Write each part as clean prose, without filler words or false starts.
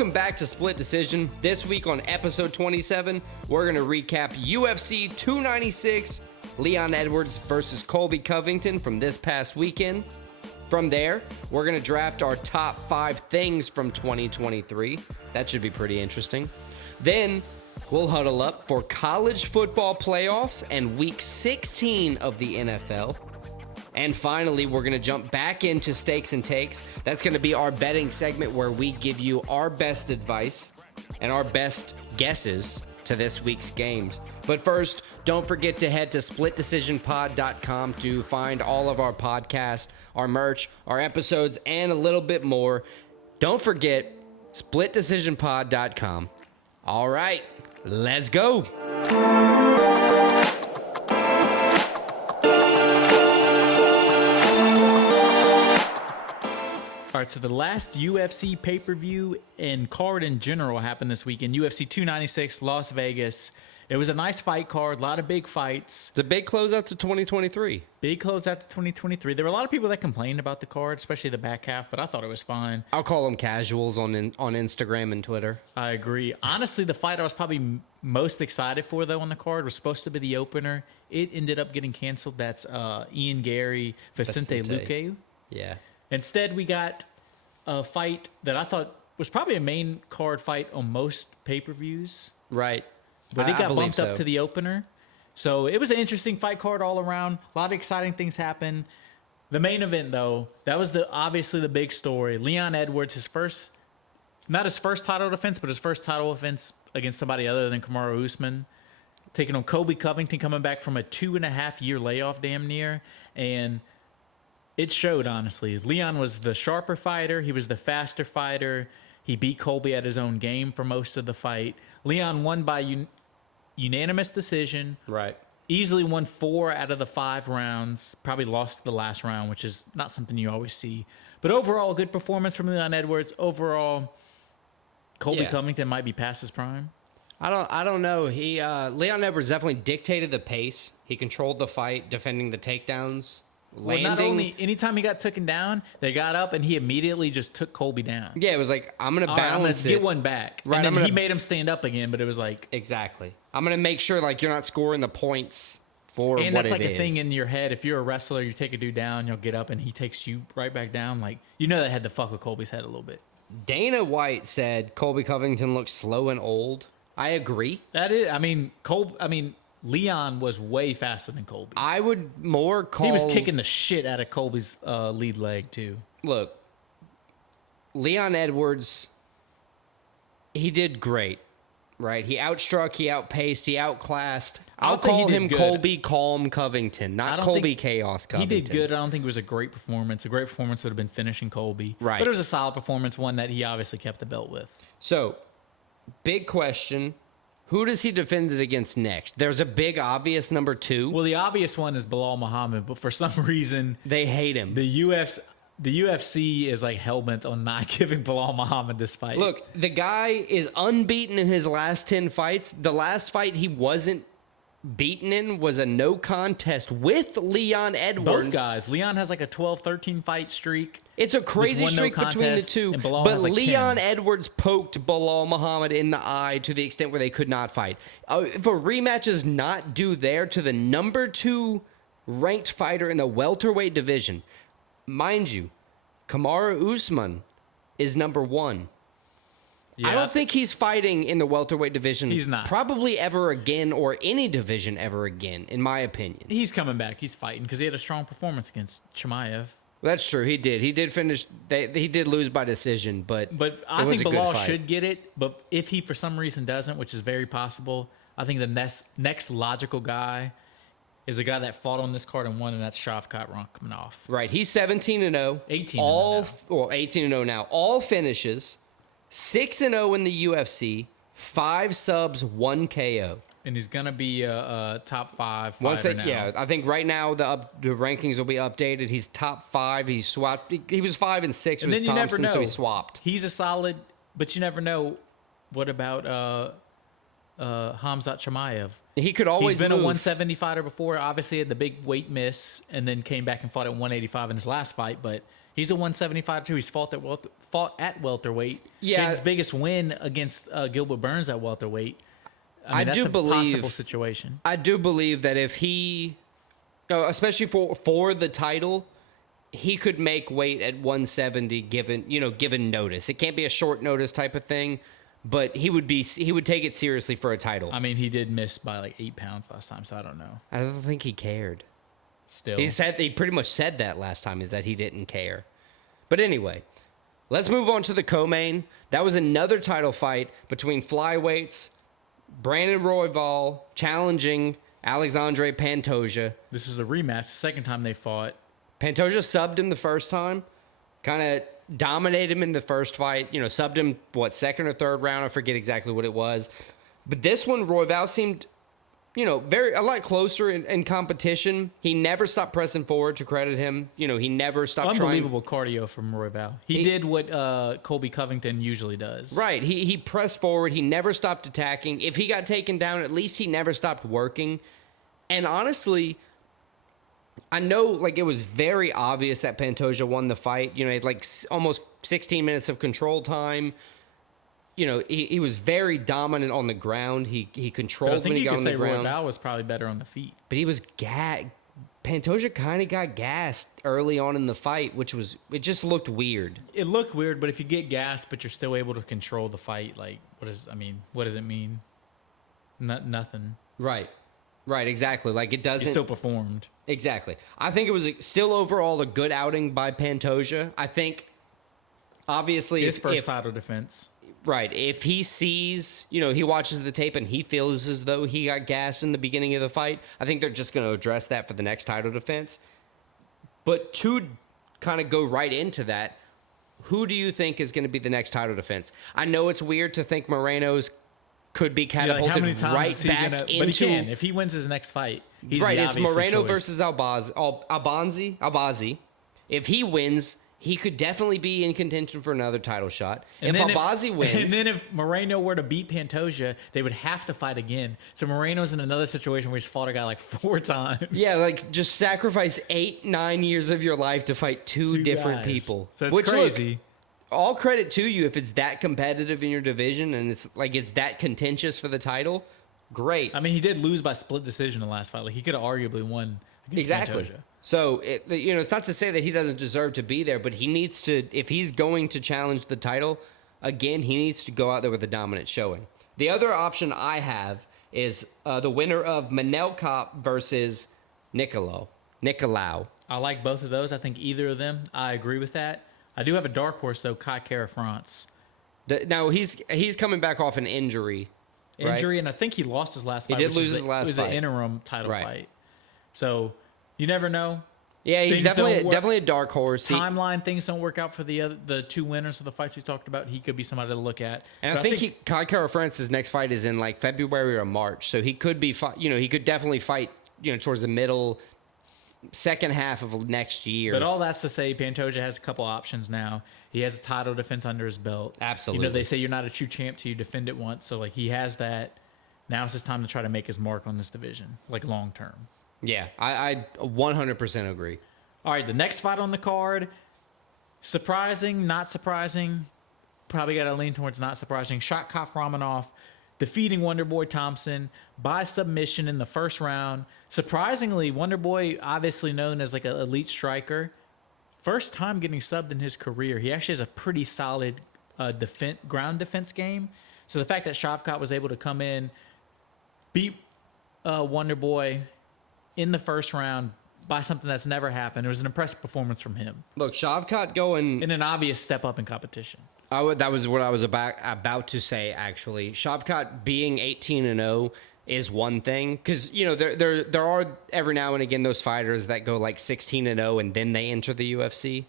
Welcome back to Split Decision. This week on episode 27, we're going to recap UFC 296, Leon Edwards versus Colby Covington from this past weekend. From there, we're going to draft our top 5 things from 2023. That should be pretty interesting. Then, we'll huddle up for college football playoffs and week 16 of the NFL. And finally, we're going to jump back into Stakes and Takes. That's going to be our betting segment where we give you our best advice and our best guesses to this week's games. But first, don't forget to head to splitdecisionpod.com to find all of our podcasts, our merch, our episodes, and a little bit more. Don't forget, splitdecisionpod.com. All right, let's go. All right, so the last UFC pay-per-view and card in general happened this weekend. UFC 296, Las Vegas. It was a nice fight card, a lot of big fights. It's a big closeout to 2023. Big closeout to 2023. There were a lot of people that complained about the card, especially the back half, but I thought it was fine. I'll call them casuals on Instagram and Twitter. I agree. Honestly, the fight I was probably most excited for, though, on the card was supposed to be the opener. It ended up getting canceled. That's Ian Gary, Vicente Luque. Yeah. Instead, we got a fight that I thought was probably a main card fight on most pay-per-views. Right. But it got bumped so. up to the opener. So it was an interesting fight card all around. A lot of exciting things happened. The main event, though, that was obviously the big story. Leon Edwards, not his first title defense, but his first title defense against somebody other than Kamaru Usman. Taking on Colby Covington, coming back from a 2.5-year layoff damn near. And it showed, honestly. Leon was the sharper fighter. He was the faster fighter. He beat Colby at his own game for most of the fight. Leon won by unanimous decision. Right. Easily won 4 out of the 5 rounds. Probably lost the last round, which is not something you always see. But overall, a good performance from Leon Edwards. Overall, Colby Covington might be past his prime. I don't know. Leon Edwards definitely dictated the pace. He controlled the fight, defending the takedowns. Well, not only anytime he got taken down, they got up and he immediately just took Colby down. Yeah, it was like, I'm going to balance it. Get one back. Right, and then he made him stand up again, but it was like... Exactly. I'm going to make sure like you're not scoring the points for what it is. And that's like a thing in your head. If you're a wrestler, you take a dude down, you'll get up and he takes you right back down. Like, you know that had to fuck with Colby's head a little bit. Dana White said Colby Covington looks slow and old. I agree. That is, Leon was way faster than Colby. I would more call... He was kicking the shit out of Colby's lead leg, too. Look, Leon Edwards, he did great, right? He outstruck, he outpaced, he outclassed. I'll call him Colby Calm Covington, not Colby Chaos Covington. He did good. I don't think it was a great performance. A great performance would have been finishing Colby. Right. But it was a solid performance, one that he obviously kept the belt with. So, big question. Who does he defend it against next? There's a big obvious number 2. Well, the obvious one is Bilal Muhammad, but for some reason they hate him. The UFC is like hell-bent on not giving Bilal Muhammad this fight. Look, the guy is unbeaten in his last 10 fights. The last fight he wasn't beaten in was a no contest with Leon Edwards. Both guys. Leon has like a 12-13 fight streak. It's a crazy streak between the two. But like Leon Edwards poked Bilal Muhammad in the eye to the extent where they could not fight. If a rematch is not due there to the number 2 ranked fighter in the welterweight division, mind you, Kamaru Usman is number 1. Yeah. I don't think he's fighting in the welterweight division. He's not. Probably ever again or any division ever again, in my opinion. He's coming back. He's fighting because he had a strong performance against Chimaev. That's true. He did. He did finish. He did lose by decision, but I think Bilal should get it. But if he for some reason doesn't, which is very possible, I think the next logical guy is a guy that fought on this card and won, and that's Shavkat Rakhmonov. Right. He's 17-0. 18-0. 18-0 now. All finishes. 6-0 in the UFC. 5 subs, 1 KO. And he's gonna be a top 5 fighter now. Yeah, I think right now the rankings will be updated. He's top 5. He swapped. He was 5 and 6 with Thompson, so he swapped. He's a solid, but you never know. What about Khamzat Chimaev? He could always. He's been a 170 fighter before. Obviously, had the big weight miss, and then came back and fought at 185 in his last fight. But He's a 175 too. He's fought at welterweight. Yeah. His biggest win against Gilbert Burns at welterweight. I mean, that's do a believe possible situation. I do believe that if he, especially for the title, he could make weight at 170 given notice. It can't be a short notice type of thing, but he would take it seriously for a title. I mean, he did miss by like 8 pounds last time, so I don't know. I don't think he cared. Still, He pretty much said that last time, is that he didn't care. But anyway, let's move on to the co-main. That was another title fight between flyweights. Brandon Royval challenging Alexandre Pantoja. this is a rematch. The second time they fought. Pantoja subbed him the first time, kind of dominated him in the first fight. Subbed him, second or third round? I forget exactly what it was. But this one, Royval seemed, a lot closer in competition. He never stopped pressing forward, to credit him. He never stopped trying. Unbelievable cardio from Royval. He did what Colby Covington usually does. Right. He pressed forward. He never stopped attacking. If he got taken down, at least he never stopped working. And honestly, I know, it was very obvious that Pantoja won the fight. He had, almost 16 minutes of control time. He was very dominant on the ground. He controlled when he got on the ground. Royval was probably better on the feet. But he was Pantoja kind of got gassed early on in the fight, it just looked weird. It looked weird, but if you get gassed, but you're still able to control the fight, what does it mean? Nothing. Right, exactly. It doesn't. He still performed. Exactly. I think it was still overall a good outing by Pantoja. I think, obviously, his first title defense. Right. If he sees, he watches the tape and he feels as though he got gassed in the beginning of the fight, I think they're just going to address that for the next title defense. But to kind of go right into that, who do you think is going to be the next title defense? I know it's weird to think Moreno's could be catapulted right back into. But he can. If he wins his next fight, he's right. The It's Moreno choice. versus Albazi. If he wins, he could definitely be in contention for another title shot. If Albazi wins, and then if Moreno were to beat Pantoja, they would have to fight again. So Moreno's in another situation where he's fought a guy 4 times. Yeah, just sacrifice 8-9 years of your life to fight two different guys. people. So it's crazy. Look, all credit to you if it's that competitive in your division and it's that contentious for the title. Great. I mean, he did lose by split decision in the last fight. He could have arguably won against Pantoja. So it's not to say that he doesn't deserve to be there, but he needs to. If he's going to challenge the title again, he needs to go out there with a dominant showing. The other option I have is the winner of Manel Kopp versus Nicolau. I like both of those. I think either of them. I agree with that. I do have a dark horse though, Kai Kara France. Now he's coming back off an injury. Right? And I think he lost his last fight. He did lose his last fight. It was an interim title fight. So you never know. Yeah, he's definitely a dark horse. Timeline things don't work out for the two winners of the fights we talked about. He could be somebody to look at. And I think Kai Kara France's next fight is in February or March, so he could be he could definitely fight towards the middle second half of next year. But all that's to say, Pantoja has a couple options now. He has a title defense under his belt. Absolutely. They say you're not a true champ till you defend it once. So he has that. Now it's his time to try to make his mark on this division, long term. Yeah, I 100% agree. All right, the next fight on the card, surprising, not surprising. Probably got to lean towards not surprising. Shavkat Rakhmonov defeating Wonderboy Thompson by submission in the first round. Surprisingly, Wonderboy, obviously known as an elite striker, first time getting subbed in his career. He actually has a pretty solid ground defense game. So the fact that Shavkat was able to come in, beat Wonderboy in the first round by something that's never happened, it was an impressive performance from him. Look, Shavkat going in an obvious step up in competition. That was what I was about to say, actually. Shavkat being 18-0 is one thing, because there are every now and again those fighters that go 16-0 and then they enter the UFC.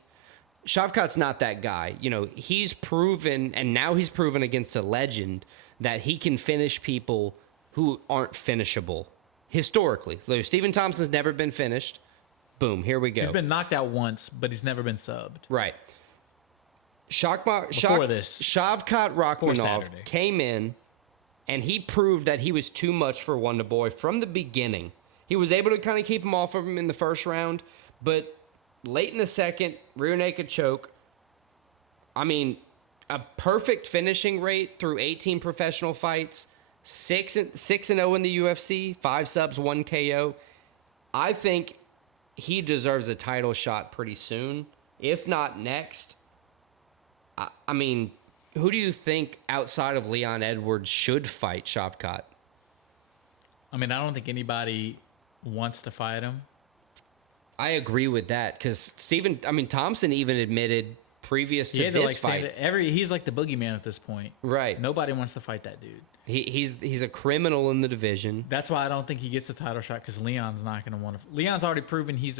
Shavkat's not that guy. He's proven, and now he's proven against a legend, that he can finish people who aren't finishable historically. Stephen Thompson's never been finished. Boom, here we go. He's been knocked out once, but he's never been subbed. Right. Before this, Shavkat Rakhmonov came in, and he proved that he was too much for Wonderboy from the beginning. He was able to kind of keep him off of him in the first round, but late in the second, rear naked choke. I mean, a perfect finishing rate through 18 professional fights, 6-0 in the UFC, 5 subs, 1 KO. I think he deserves a title shot pretty soon, if not next. I mean, who do you think outside of Leon Edwards should fight Shavkat? I mean, I don't think anybody wants to fight him. I agree with that because Thompson even admitted previous to this fight. He's like the boogeyman at this point. Right. Nobody wants to fight that dude. He's a criminal in the division. That's why I don't think he gets the title shot because Leon's not going to want to. Leon's already proven he's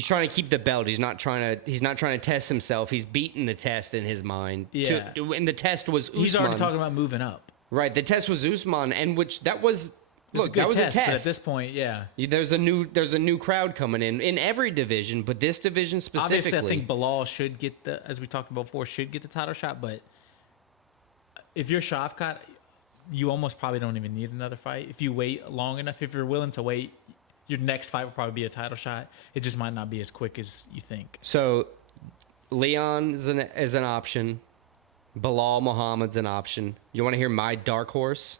trying to keep the belt. He's not trying to test himself. He's beaten the test in his mind. Yeah. And the test was Usman. He's already talking about moving up. Right. The test was Usman, and that was a test. But at this point, yeah. There's a new crowd coming in every division, but this division specifically. Obviously, I think Bilal should get as we talked about before, should get the title shot. But if you're Shavkat, you almost probably don't even need another fight. If you wait long enough, if you're willing to wait, your next fight will probably be a title shot. It just might not be as quick as you think. So, Leon is an option. Bilal Muhammad's an option. You want to hear my dark horse?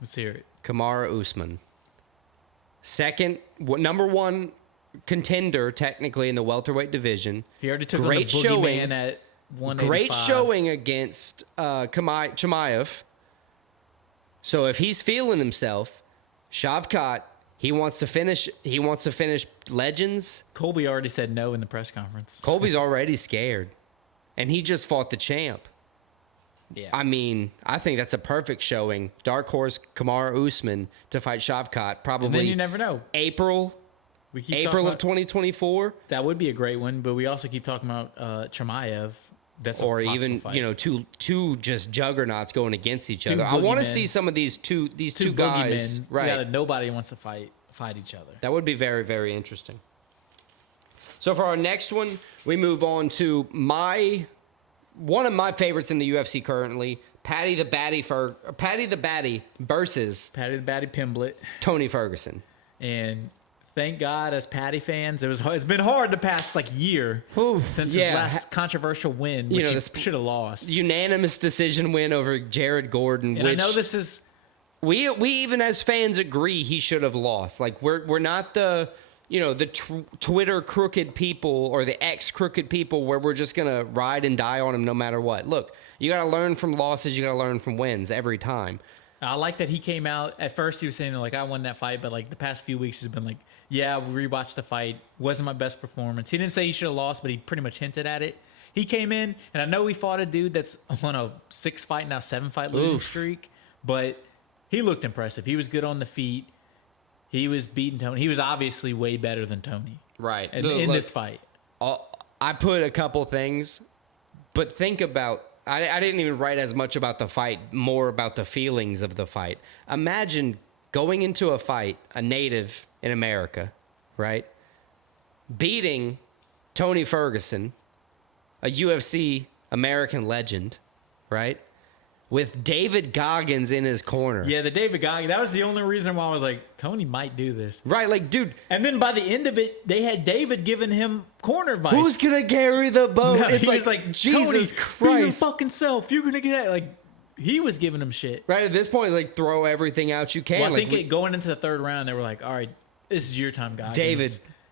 Let's hear it. Kamaru Usman. Second, number one contender technically in the welterweight division. He already took great on the boogeyman at 185. Great showing against Chimaev. So if he's feeling himself, Shavkat, he wants to finish Legends. Colby already said no in the press conference. Colby's already scared, and he just fought the champ. Yeah. I mean, I think that's a perfect showing. Dark horse Kamaru Usman to fight Shavkat. Probably. And then you never know. April of 2024. That would be a great one, but we also keep talking about Chimaev. That's or even fight. Two just juggernauts going against each other. I want to see some of these two guys. Right. Yeah, nobody wants to fight each other. That would be very, very interesting. So for our next one, we move on to one of my favorites in the UFC currently, Paddy the Baddy versus Paddy the Baddy Pimblett, Tony Ferguson. And thank God, as Paddy fans, it's been hard the past year since his last controversial win, which he should have lost. Unanimous decision win over Jared Gordon. And which I know this is we even as fans agree he should have lost. Like we're not the Twitter crooked people or the X crooked people where we're just gonna ride and die on him no matter what. Look, you got to learn from losses. You got to learn from wins every time. I like that he came out. At first, he was saying, I won that fight. But, the past few weeks, he's been yeah, we rewatched the fight. Wasn't my best performance. He didn't say he should have lost, but he pretty much hinted at it. He came in, and I know he fought a dude that's on a 6-fight, now 7-fight losing streak. But he looked impressive. He was good on the feet. He was beating Tony. He was obviously way better than Tony. Right. In this fight. I put a couple things, but think about... I didn't even write as much about the fight, more about the feelings of the fight. Imagine going into a fight, a native in America, right? Beating Tony Ferguson, a UFC American legend, right? With David Goggins in his corner. Yeah, the David Goggins. That was the only reason why I was Tony might do this. Right, dude. And then by the end of it, they had David giving him corner advice. Who's going to carry the boat? No, it's Jesus Tony, Christ. Be your fucking self. You're going to get that. He was giving him shit. Right, at this point, it's throw everything out you can. Well, I think going into the third round, they were all right, this is your time, Goggins. David.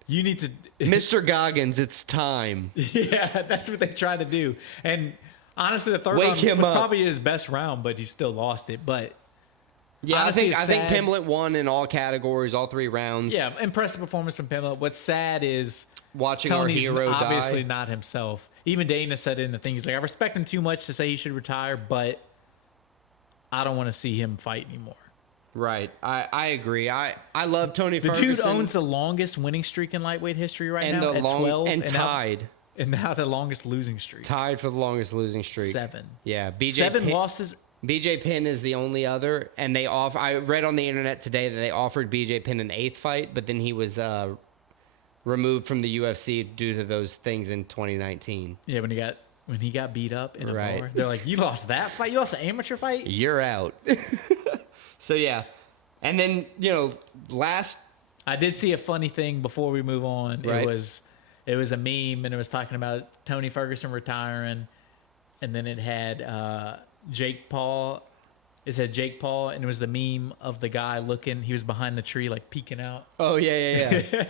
You need to... Mr. Goggins, it's time. Yeah, that's what they tried to do. And... honestly, the third round was probably his best round, but he still lost it. But yeah, honestly, I think Pimblett won in all categories, all 3 rounds. Yeah, impressive performance from Pimblett. What's sad is watching Tony's our hero obviously die. Not himself. Even Dana said in the thing, he's I respect him too much to say he should retire, but I don't want to see him fight anymore. Right, I agree. I love Tony Ferguson. The dude owns the longest winning streak in lightweight history right now at 12. And tied. And now the longest losing streak. Tied for the longest losing streak. 7. Yeah, 7 losses. BJ Penn is the only other, and I read on the internet today that they offered BJ Penn an 8th fight, but then he was removed from the UFC due to those things in 2019. Yeah, when he got beat up in a bar, they're you lost that fight? You lost an amateur fight? You're out. So yeah, and then last. I did see a funny thing before we move on. Right. It was It was a meme, and it was talking about Tony Ferguson retiring, and then it had Jake Paul. It said Jake Paul, and it was the meme of the guy looking. He was behind the tree, like peeking out. Oh yeah.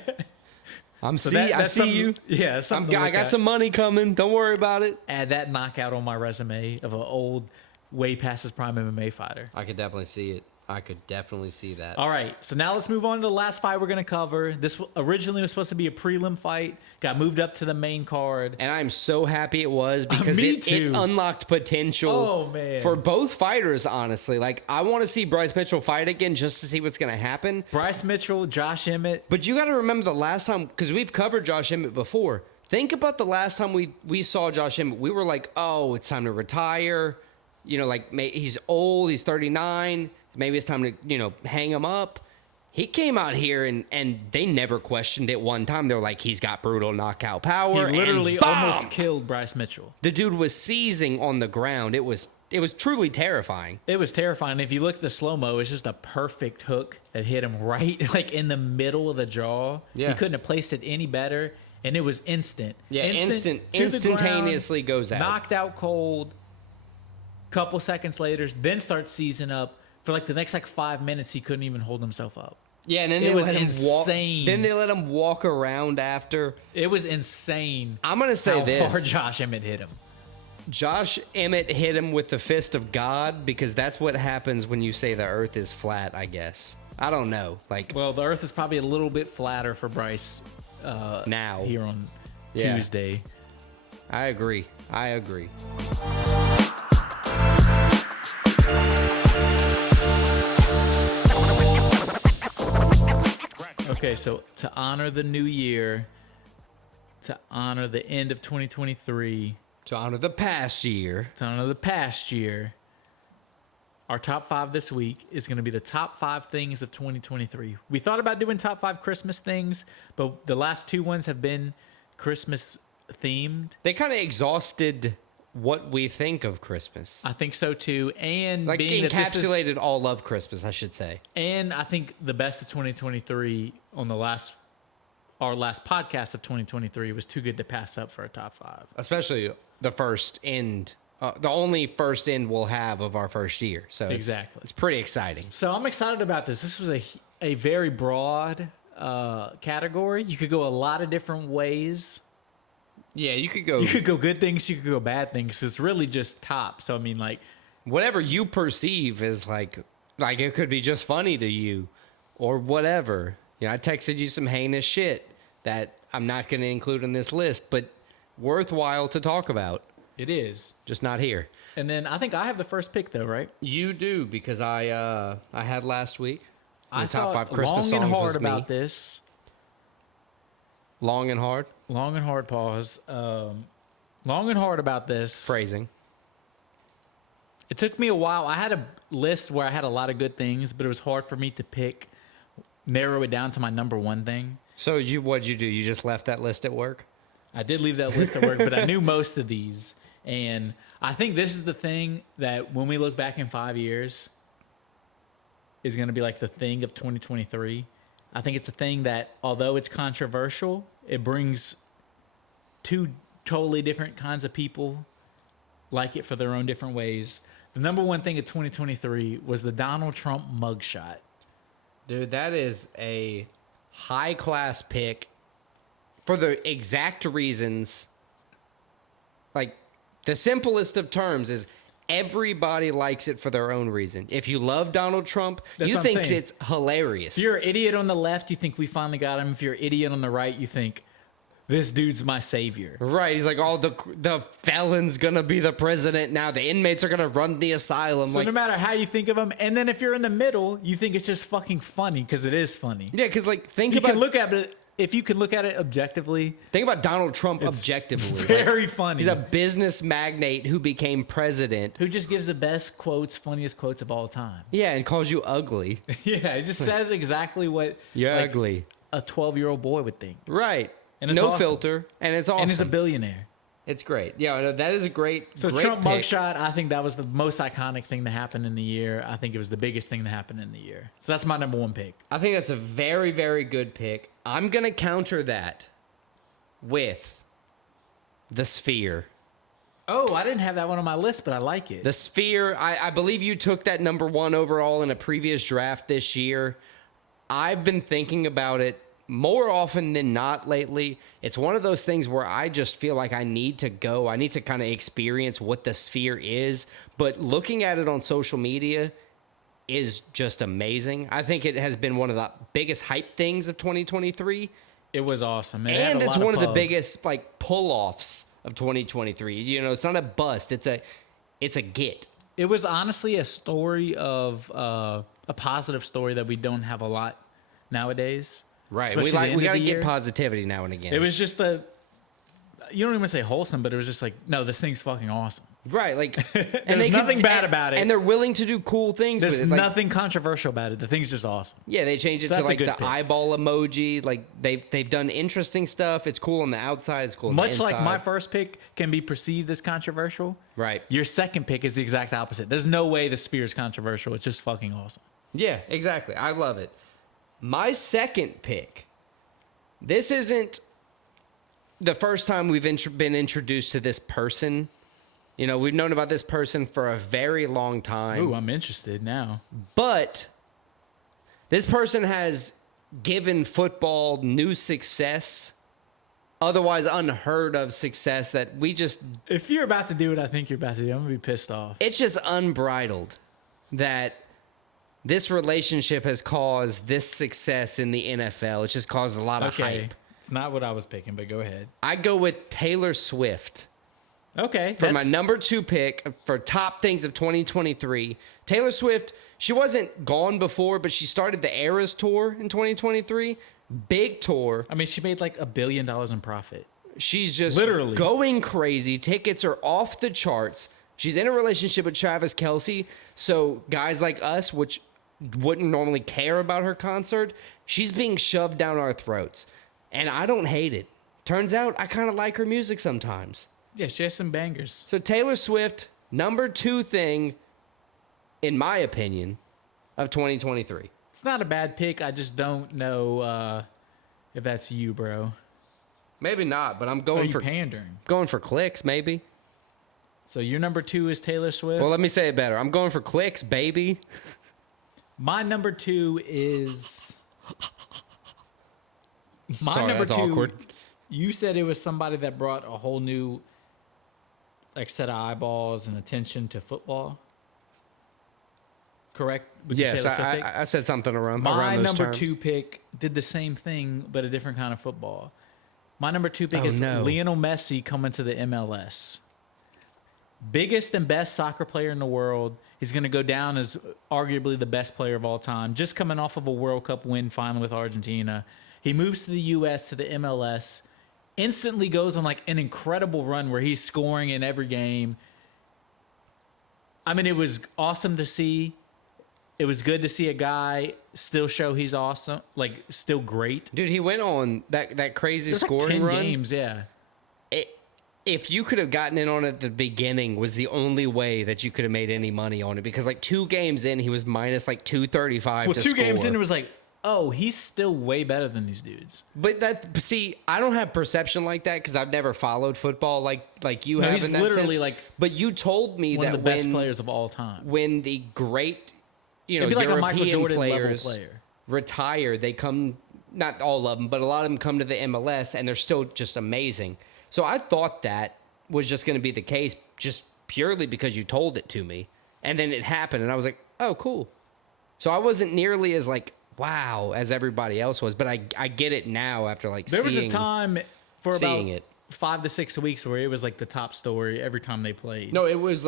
I see you. Yeah, I got some money coming. Don't worry about it. Add that knockout on my resume of an old, way past his prime MMA fighter. I could definitely see it. I could definitely see that. All right, so now let's move on to the last fight we're going to cover. This originally was supposed to be a prelim fight, got moved up to the main card. And I'm so happy it was because it unlocked potential for both fighters, honestly. Like, I want to see Bryce Mitchell fight again just to see what's going to happen. Bryce Mitchell, Josh Emmett. But you got to remember the last time, because we've covered Josh Emmett before. Think about the last time we saw Josh Emmett. We were like, oh, it's time to retire. You know, like, he's old, he's 39. Maybe it's time to, hang him up. He came out here and they never questioned it one time. They were like, he's got brutal knockout power. He literally almost killed Bryce Mitchell. The dude was seizing on the ground. It was truly terrifying. It was terrifying. If you look at the slow-mo, it's just a perfect hook that hit him right like in the middle of the jaw. Yeah. He couldn't have placed it any better, and it was instant. Yeah, instantaneously goes out. Knocked out cold. Couple seconds later, then starts seizing up. For like the next 5 minutes, he couldn't even hold himself up. Yeah, and then it was insane. Then they let him walk around after. It was insane. I'm gonna say this: how hard Josh Emmett hit him. Josh Emmett hit him with the fist of God, because that's what happens when you say the Earth is flat. I guess I don't know. Well, the Earth is probably a little bit flatter for Bryce now here on Tuesday. I agree. Okay, so to honor the new year, to honor the end of 2023, to honor the past year, our top 5 this week is going to be the top 5 things of 2023. We thought about doing top 5 Christmas things, but the last 2 ones have been Christmas themed. They kind of exhausted what we think of Christmas. I think so too, and like being encapsulated all of Christmas, I should say. And I think the best of 2023 on our last podcast of 2023 was too good to pass up for a top 5. Especially the first end, the only first end we'll have of our first year. So exactly, it's pretty exciting. So I'm excited about this. This was a very broad category. You could go a lot of different ways. Yeah, you could go good things, you could go bad things. It's really just top. So I mean, like, whatever you perceive is like it could be just funny to you or whatever. I texted you some heinous shit that I'm not going to include in this list, but worthwhile to talk about. It is. Just not here. And then I think I have the first pick though, right? You do, because I had last week. I thought top 5 Christmas long and hard about this. Long and hard? Long and hard pause. Long and hard about this. Phrasing. It took me a while. I had a list where I had a lot of good things, but it was hard for me to narrow it down to my number one thing. So what'd you do? You just left that list at work? I did leave that list at work, but I knew most of these. And I think this is the thing that when we look back in 5 years is going to be like the thing of 2023. I think it's a thing that, although it's controversial, it brings 2 totally different kinds of people like it for their own different ways. The number one thing of 2023 was the Donald Trump mugshot. Dude, that is a high-class pick for the exact reasons. Like, the simplest of terms is everybody likes it for their own reason. If you love Donald Trump, you think it's hilarious. If you're an idiot on the left, you think we finally got him. If you're an idiot on the right, you think this dude's my savior. Right. He's like, oh, the felon's going to be the president now. The inmates are going to run the asylum. So no matter how you think of him, and then if you're in the middle, you think it's just fucking funny because it is funny. Yeah, because if you can look at it objectively. Think about Donald Trump objectively. Very funny. He's a business magnate who became president. Who just gives the best quotes, funniest quotes of all time. Yeah, and calls you ugly. Yeah, it just says exactly what you're ugly. A 12-year-old boy would think. Right. And it's no awesome. Filter. And it's awesome. And he's a billionaire. It's great. Yeah, no, that is a great Trump pick. mugshot, I think that was the most iconic thing to happen in the year. I think it was the biggest thing to happen in the year. So that's my number one pick. I think that's a very, very good pick. I'm going to counter that with the Sphere. Oh, I didn't have that one on my list, but I like it. The Sphere, I believe you took that number 1 overall in a previous draft this year. I've been thinking about it more often than not lately. It's one of those things where I just feel like I need to go. I need to kind of experience what the Sphere is. But looking at it on social media is just amazing. I think it has been one of the biggest hype things of 2023. It was awesome. And it's one of the biggest like pull-offs of 2023. You know, it's not a bust. It's a get. It was honestly a story of a positive story that we don't have a lot nowadays. Right. Especially We got to get positivity now and again. It was just you don't even say wholesome, but it was just like, no, this thing's fucking awesome. Right, like, and there's nothing bad about it, and they're willing to do cool things with it. There's nothing controversial about it. The thing's just awesome. Yeah, they changed it to like the eyeball emoji. Like they've done interesting stuff. It's cool on the outside. It's cool on the inside. Much like my first pick can be perceived as controversial. Right. Your second pick is the exact opposite. There's no way the Sphere is controversial. It's just fucking awesome. Yeah, exactly. I love it. My second pick. This isn't the first time we've been introduced to this person. You know, we've known about this person for a very long time. Ooh, I'm interested now. But this person has given football new success, otherwise unheard of success that we just... If you're about to do what I think you're about to do, I'm going to be pissed off. It's just unbridled that this relationship has caused this success in the NFL. It's just caused a lot of hype. It's not what I was picking, but go ahead. I go with Taylor Swift. Okay. For my number 2 pick for top things of 2023. Taylor Swift, she wasn't gone before, but she started the Eras Tour in 2023. Big tour. I mean, she made like $1 billion in profit. She's just literally going crazy. Tickets are off the charts. She's in a relationship with Travis Kelce. So guys like us, which wouldn't normally care about her concert, she's being shoved down our throats. And I don't hate it. Turns out I kind of like her music sometimes. Yeah, she has some bangers. So Taylor Swift, number 2 thing, in my opinion, of 2023. It's not a bad pick. I just don't know if that's you, bro. Maybe not, but I'm going for pandering. Going for clicks, maybe. So your number 2 is Taylor Swift? Well, let me say it better. I'm going for clicks, baby. My number 2 is... Sorry, that's awkward. You said it was somebody that brought a whole new set of eyeballs and attention to football. Correct? Yes, I said something around those My number terms. 2 pick did the same thing, but a different kind of football. My number 2 pick is Lionel Messi coming to the MLS. Biggest and best soccer player in the world. He's going to go down as arguably the best player of all time. Just coming off of a World Cup win finally with Argentina. He moves to the U.S., to the MLS, instantly goes on an incredible run where he's scoring in every game. I mean, it was awesome to see. It was good to see a guy still show he's awesome, still great. Dude, he went on that crazy scoring 10 run. Games, yeah. If you could have gotten in on it at the beginning, was the only way that you could have made any money on it, because 2 games in, he was minus 235 to score. 2 games in, it was oh, he's still way better than these dudes. But I don't have perception like that because I've never followed football like you have. He's in that literally sense. But you told me one that of the best players of all time. When the great, It'd be European a Michael Jordan players level player retire, they come. Not all of them, but a lot of them come to the MLS and they're still just amazing. So I thought that was just going to be the case, just purely because you told it to me, and then it happened, and I was like, oh, cool. So I wasn't nearly as wow as everybody else was, but I get it now after there was a time for about it. 5 to 6 weeks where it was the top story every time they played. No, it was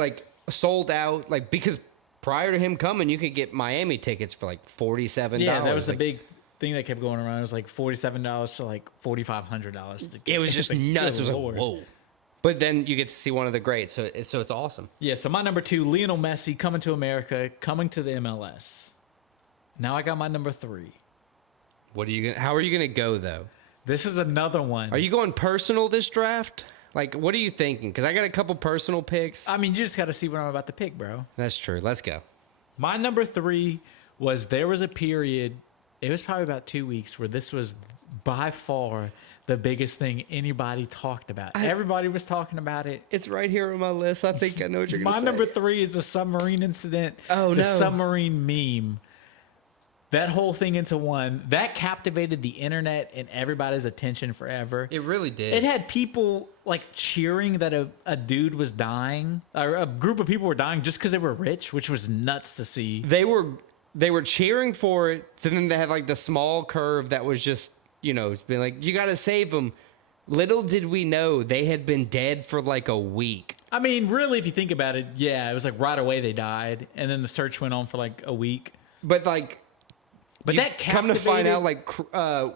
sold out, because prior to him coming, you could get Miami tickets for $47. Yeah, that was the big thing that kept going around. It was $47 to $4,500. It was just nuts. It was whoa. But then you get to see one of the greats, so it's awesome. Yeah, so my number 2, Lionel Messi, coming to America, coming to the MLS. Now I got my number 3. How are you gonna go though? This is another one. Are you going personal this draft? What are you thinking? Because I got a couple personal picks. I mean, you just got to see what I'm about to pick, bro. That's true. Let's go. My number 3 was, there was a period, it was probably about 2 weeks, where this was by far the biggest thing anybody talked about. Everybody was talking about it. It's right here on my list. I think I know what you're going to My say. number 3 is the submarine incident. Oh, the no. submarine meme. That whole thing into one. That captivated the internet and everybody's attention forever. It really did. It had people like cheering that a dude was dying, or a group of people were dying just because they were rich, which was nuts to see. They were cheering for it. So then they had like the small curve that was just, being like, you got to save them. Little did we know they had been dead for like a week. I mean, really, if you think about it, yeah, it was like right away they died, and then the search went on for like a week. But like, that come to find captivated- out, like,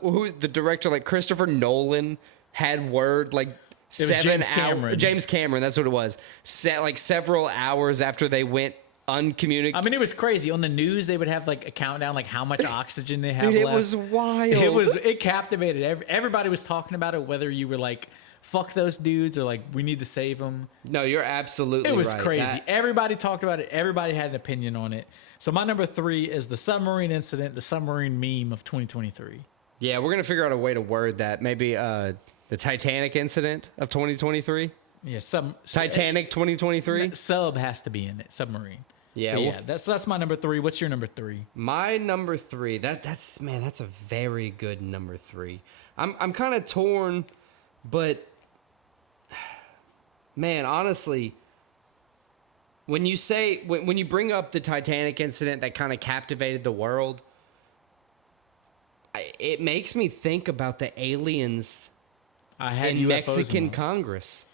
who the director, like Christopher Nolan, had word like It was James Cameron. James Cameron, that's what it was. Like several hours after they went uncommunicated. I mean, it was crazy. On the news, they would have like a countdown, like how much oxygen they have Dude, it left. was wild. It captivated. Everybody was talking about it, whether you were like, fuck those dudes, or like, we need to save them. No, you're absolutely right. It was crazy. Everybody talked about it. Everybody had an opinion on it. So my number 3 is the submarine incident, the submarine meme of 2023. Yeah, we're going to figure out a way to word that. Maybe the Titanic incident of 2023. Yeah, Titanic 2023. Sub has to be in it. Submarine. Yeah, But yeah. That's my number 3. What's your number 3? My number 3. That's a very good number 3. I'm kind of torn, but man, honestly, when you bring up the Titanic incident that kind of captivated the world, it makes me think about the aliens in Mexican Congress.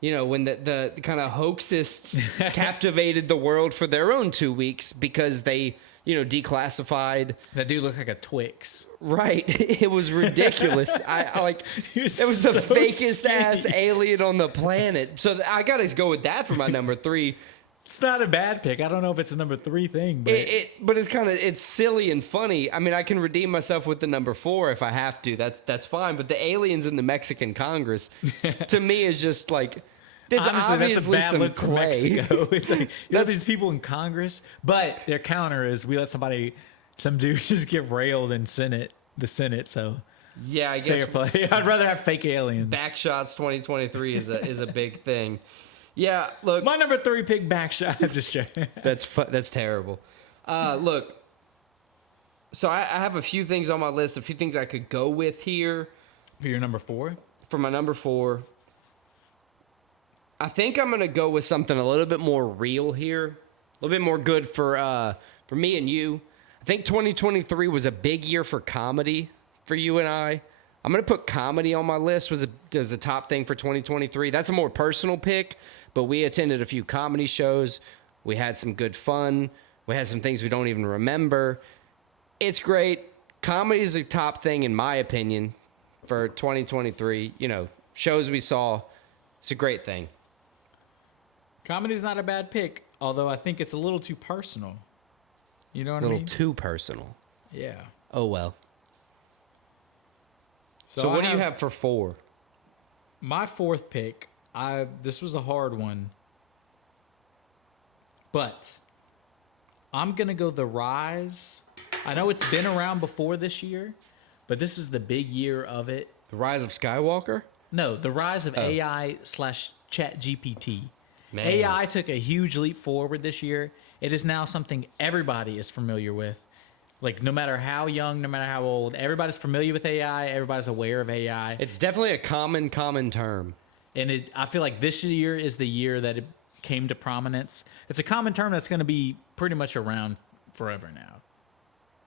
When the kind of hoaxists captivated the world for their own 2 weeks because they, declassified. That dude looked like a Twix. Right. It was ridiculous. I like, it was the fakest ass alien on the planet. So I got to go with that for my number 3. It's not a bad pick. I don't know if it's a number 3 thing, but but it's silly and funny. I mean, I can redeem myself with the number 4 if I have to. That's fine. But the aliens in the Mexican Congress, to me, is just like, it's honestly, obviously that's a bad some look for clay. Mexico. It's like, you know, these people in Congress, but their counter is we let some dude just get railed in the Senate. So yeah, I guess fair play. I'd rather have fake aliens. Backshots 2023 is a big thing. Yeah, look, my number 3 pick, Backshot. Just joking. That's terrible. Look, so I have a few things on my list, a few things I could go with here. For your number 4? For my number 4, I think I'm gonna go with something a little bit more real here, a little bit more good for me and you. I think 2023 was a big year for comedy for you and I. I'm gonna put comedy on my list as a top thing for 2023. That's a more personal pick, but we attended a few comedy shows. We had some good fun. We had some things we don't even remember. It's great. Comedy is a top thing in my opinion for 2023. Shows we saw. It's a great thing. Comedy's not a bad pick, although I think it's a little too personal. You know what I mean? A little too personal. Yeah. Oh, well. So what do you have for 4? My 4th pick, this was a hard one, but I'm going to go The Rise. I know it's been around before this year, but this is the big year of it. The Rise of Skywalker? No, the rise of AI/ChatGPT. Man. AI took a huge leap forward this year. It is now something everybody is familiar with. Like, no matter how young, no matter how old, everybody's familiar with AI. Everybody's aware of AI. It's definitely a common term. And I feel like this year is the year that it came to prominence. It's a common term that's going to be pretty much around forever now.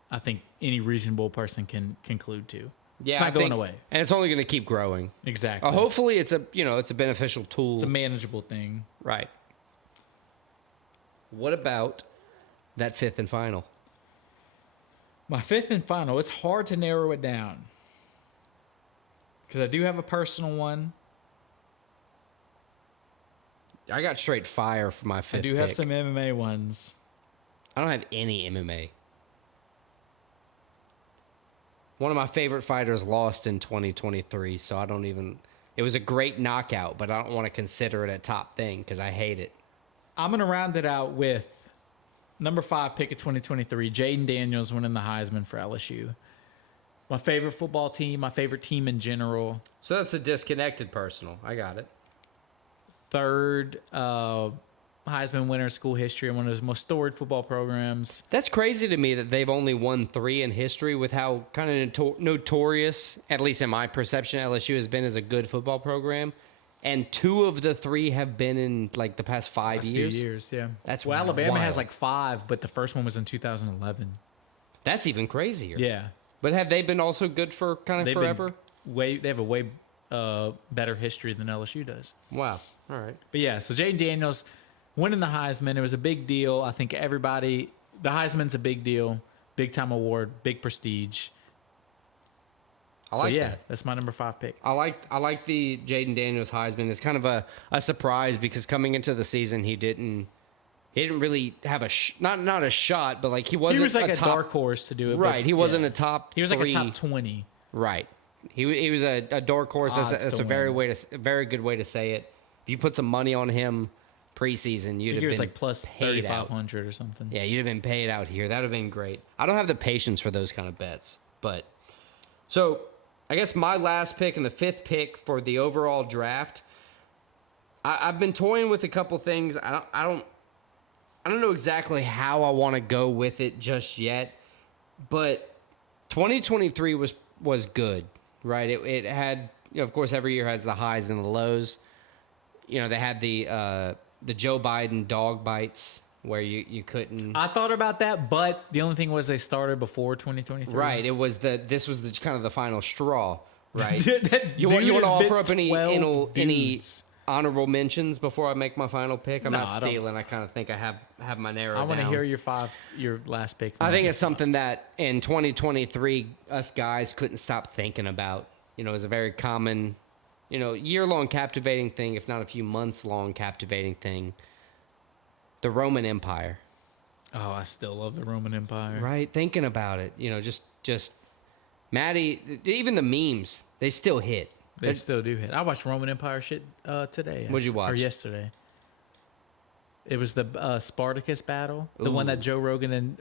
I think any reasonable person can conclude to. Yeah, it's not going away. And it's only going to keep growing. Exactly. Hopefully it's a beneficial tool. It's a manageable thing. Right. What about that 5th and final? My 5th and final, it's hard to narrow it down. Because I do have a personal one. I got straight fire for my 5th I do have some MMA ones. I don't have any MMA. One of my favorite fighters lost in 2023, so I don't even... It was a great knockout, but I don't want to consider it a top thing because I hate it. I'm going to round it out with number 5 pick of 2023, Jaden Daniels winning the Heisman for LSU. my favorite football team, my favorite team in general. So that's a disconnected personal. I got it. Third Heisman winner in school history, and one of the most storied football programs. That's crazy to me that they've only won 3 in history with how kind of notorious, at least in my perception, LSU has been as a good football program. And 2 of the 3 have been in like the past 5 years. Few years, yeah. That's well, Alabama wild. has like 5, but the first one was in 2011. That's even crazier. Yeah. But have they been also good for kind of forever? They have a way better history than LSU does. Wow. All right. But yeah, so Jaden Daniels winning the Heisman, it was a big deal. I think the Heisman's a big deal, big time award, big prestige. I like that. That's my number 5 pick. I like the Jaden Daniels Heisman. It's kind of a surprise because coming into the season he didn't really have not a shot, but like he wasn't. He was like a top, dark horse to do it. Right. He wasn't a top. He was like 3. a top 20. Right. He was a dark horse. That's a very good way to say it. If you put some money on him preseason, you'd have been like plus 3,500 or something. Yeah, you'd have been paid out here. That would have been great. I don't have the patience for those kind of bets, but so I guess my last pick and the 5th pick for the overall draft. I've been toying with a couple things. I don't know exactly how I want to go with it just yet, but 2023 was good, right? It had, of course, every year has the highs and the lows. They had the Joe Biden dog bites where you couldn't. I thought about that, but the only thing was they started before 2023. Right. This was the kind of the final straw, right? You Dude want to has offer bit up any 12 dudes. honorable mentions before I make my final pick? I'm No, not I don't. stealing. I kind of think I have my narrow I want to down. hear your last pick. I think it's something that in 2023 us guys couldn't stop thinking about. It was a very common, year-long captivating thing, if not a few months-long captivating thing. The Roman Empire. Oh, I still love the Roman Empire. Right? Thinking about it. Just Maddie, even the memes, they still hit. They still do hit. I watched Roman Empire shit today. What'd you watch? Or yesterday. It was the Spartacus battle. The one that Joe Rogan and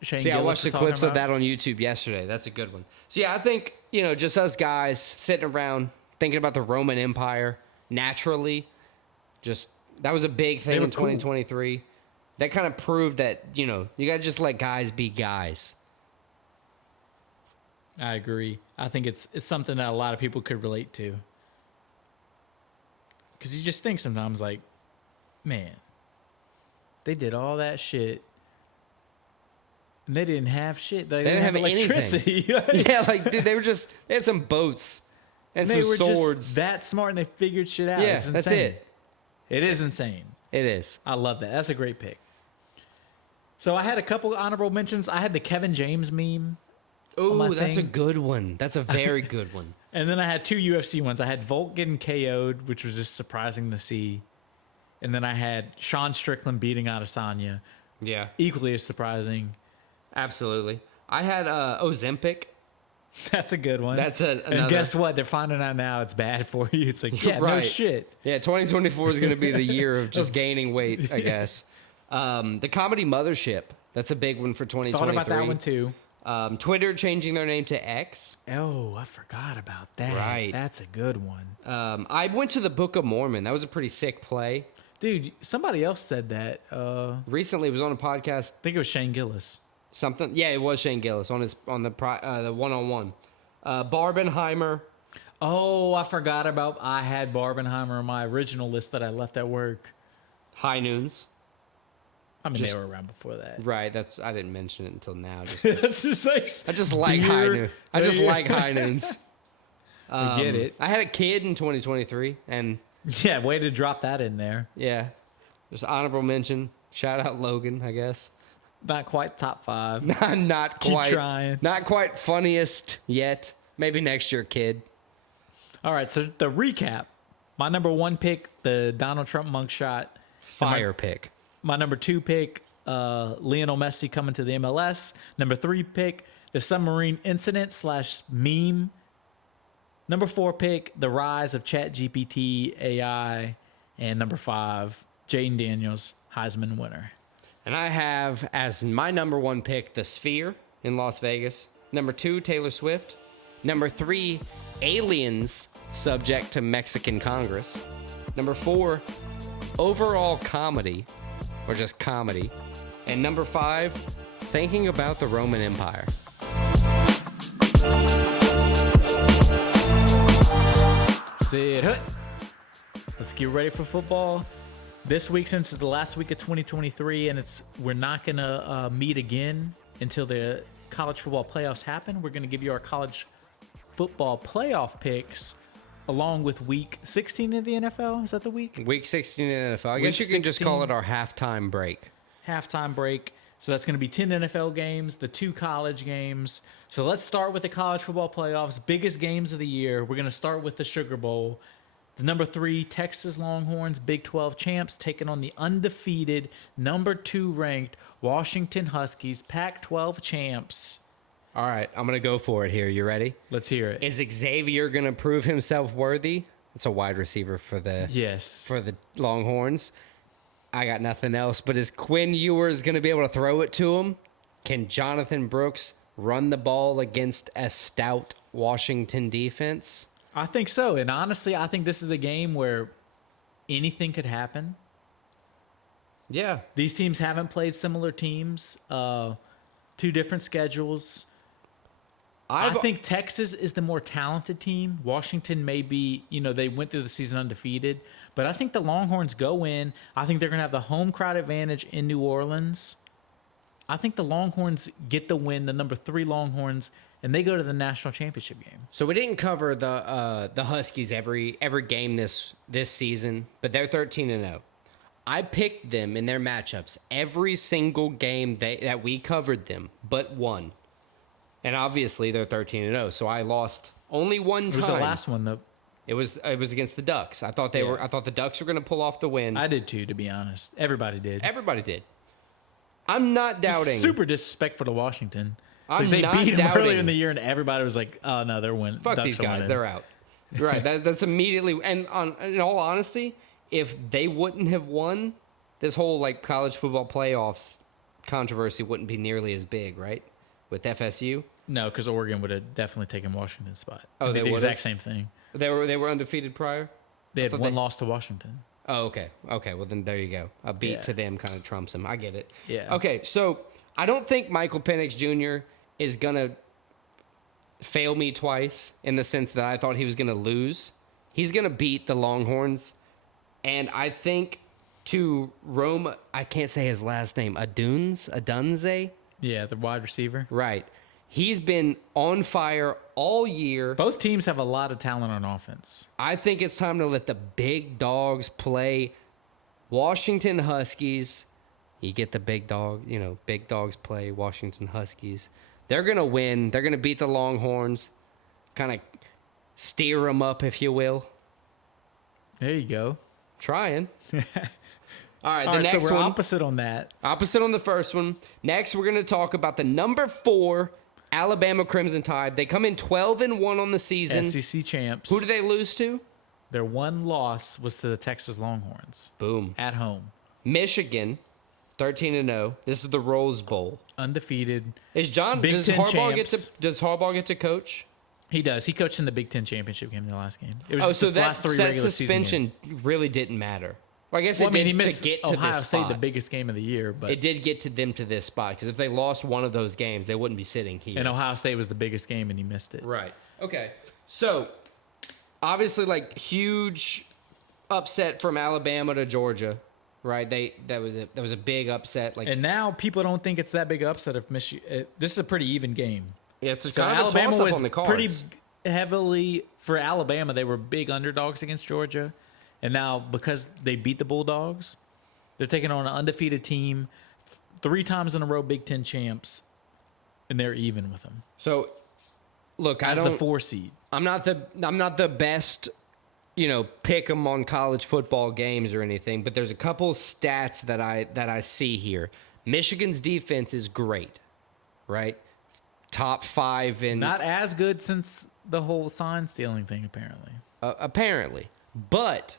Shane See, Gillis I watched the were clips talking of that on YouTube yesterday. That's a good one. So, yeah, I think, just us guys sitting around thinking about the Roman Empire naturally, that was a big thing in 2023. Cool. That kind of proved that, you got to just let guys be guys. I agree. I think it's something that a lot of people could relate to. Because you just think sometimes, like, man, they did all that shit. And they didn't have shit. They didn't have electricity. Yeah, like, dude, they had some boats and some swords. They were just that smart and they figured shit out. Yeah, that's it. It is insane. It is. I love that. That's a great pick. So I had a couple honorable mentions. I had the Kevin James meme. Oh, that's a good one. That's a very good one. And then I had 2 UFC ones. I had Volk getting KO'd, which was just surprising to see. And then I had Sean Strickland beating Adesanya. Yeah. Equally as surprising. Absolutely. I had Ozempic. That's a good one. That's another. And guess what? They're finding out now it's bad for you. It's like, yeah, right. No shit. Yeah, 2024 is going to be the year of just gaining weight, I guess. The Comedy Mothership. That's a big one for 2023. Thought about that one too. Twitter changing their name to X. Oh, I forgot about that. Right. That's a good one. I went to the Book of Mormon. That was a pretty sick play. Dude, somebody else said that. Recently, it was on a podcast. I think it was Shane Gillis. Something. Yeah, it was Shane Gillis on the one-on-one. Barbenheimer. Oh, I forgot about. I had Barbenheimer on my original list that I left at work. High Noons. I mean, they were around before that. Right. I didn't mention it until now. That's just like I just like High Noons. I just like High Noons. I get it. I had a kid in 2023, and yeah, way to drop that in there. Yeah, just honorable mention. Shout out Logan, I guess. Not quite top 5. Not quite. Keep trying. Not quite funniest yet. Maybe next year, kid. All right. So the recap. My number 1 pick, the Donald Trump mugshot. Fire pick. My number 2 pick, Lionel Messi coming to the MLS. Number 3 pick, the submarine incident / meme. Number 4 pick, the rise of ChatGPT AI. And number 5, Jaden Daniels, Heisman winner. And I have as my number 1 pick, the Sphere in Las Vegas. Number 2, Taylor Swift. Number 3, aliens subject to Mexican Congress. Number 4, overall comedy, or just comedy. And number 5, thinking about the Roman Empire. Sit hut. Let's get ready for football. This week, since it's the last week of 2023, and we're not gonna meet again until the college football playoffs happen. We're gonna give you our college football playoff picks, along with week 16 of the NFL. Is that the week? Week 16 in the NFL. I guess you can just call it our halftime break. Halftime break. So that's going to be 10 NFL games, the 2 college games. So let's start with the college football playoffs, biggest games of the year. We're going to start with the Sugar Bowl. The number 3 Texas Longhorns, Big 12 champs, taking on the undefeated, number 2 ranked Washington Huskies, Pac-12 champs. All right, I'm going to go for it here. You ready? Let's hear it. Is Xavier going to prove himself worthy? It's a wide receiver for the Longhorns. I got nothing else, but is Quinn Ewers going to be able to throw it to him? Can Jonathan Brooks run the ball against a stout Washington defense? I think so, and honestly, I think this is a game where anything could happen. Yeah. These teams haven't played similar teams, 2 different schedules. I think Texas is the more talented team. Washington may be, they went through the season undefeated. But I think the Longhorns go in. I think they're going to have the home crowd advantage in New Orleans. I think the Longhorns get the win, the number 3 Longhorns, and they go to the national championship game. So we didn't cover the Huskies every game this season, but they're 13-0. I picked them in their matchups every single game that we covered them, but one. And obviously they're 13-0, so I lost only one time. It was the last one though. It was against the Ducks. I thought I thought the Ducks were going to pull off the win. I did too, to be honest. Everybody did. Everybody did. I'm not doubting. Super disrespectful to Washington. I'm they not beat them doubting. earlier in the year, and everybody was like, "Oh no, they're winning." Fuck Ducks these guys, winning. they're out. Right. That's immediately. And in all honesty, if they wouldn't have won, this whole college football playoffs controversy wouldn't be nearly as big, right? With FSU. No, because Oregon would have definitely taken Washington's spot. Oh, the exact same thing. They were undefeated prior. They had one loss to Washington. Oh, okay. Okay, well then there you go. A beat to them kind of trumps them. I get it. Yeah. Okay, so I don't think Michael Penix Jr. is gonna fail me twice in the sense that I thought he was gonna lose. He's gonna beat the Longhorns, and I think to Rome. I can't say his last name. Adunze. Yeah, the wide receiver. Right. He's been on fire all year. Both teams have a lot of talent on offense. I think it's time to let the big dogs play. Washington Huskies. You get the big dog, big dogs play Washington Huskies. They're going to win. They're going to beat the Longhorns. Kind of steer them up, if you will. There you go. Trying. All right, the next so we're one. opposite on that. Opposite on the first one. Next, we're going to talk about the number 4 Alabama Crimson Tide. They come in 12-1 on the season. SEC champs. Who do they lose to? Their one loss was to the Texas Longhorns. Boom. At home. Michigan, 13-0. This is the Rose Bowl. Undefeated. Does Harbaugh get to coach? He does. He coached in the Big Ten championship game in the last game. It was so the last 3 that regular suspension season really didn't matter. Well, I guess he did missed to get to Ohio this State, spot. the biggest game of the year, but It did get to them to this spot because if they lost one of those games, they wouldn't be sitting here. and Ohio State was the biggest game, and he missed it. Right. Okay. So, obviously, huge upset from Alabama to Georgia, right? That was a big upset. And now people don't think it's that big an upset if Michigan. This is a pretty even game. Yeah, it's So kind of Alabama a toss-up was on the cards. pretty heavily for Alabama. They were big underdogs against Georgia, and now because they beat the Bulldogs, they're taking on an undefeated team, 3 times in a row Big Ten champs, and they're even with them. So, look, As the 4 seed. I'm not the best, pick 'em on college football games or anything, but there's a couple stats that I see here. Michigan's defense is great, right? Top 5 in Not as good since the whole sign stealing thing, apparently. apparently, but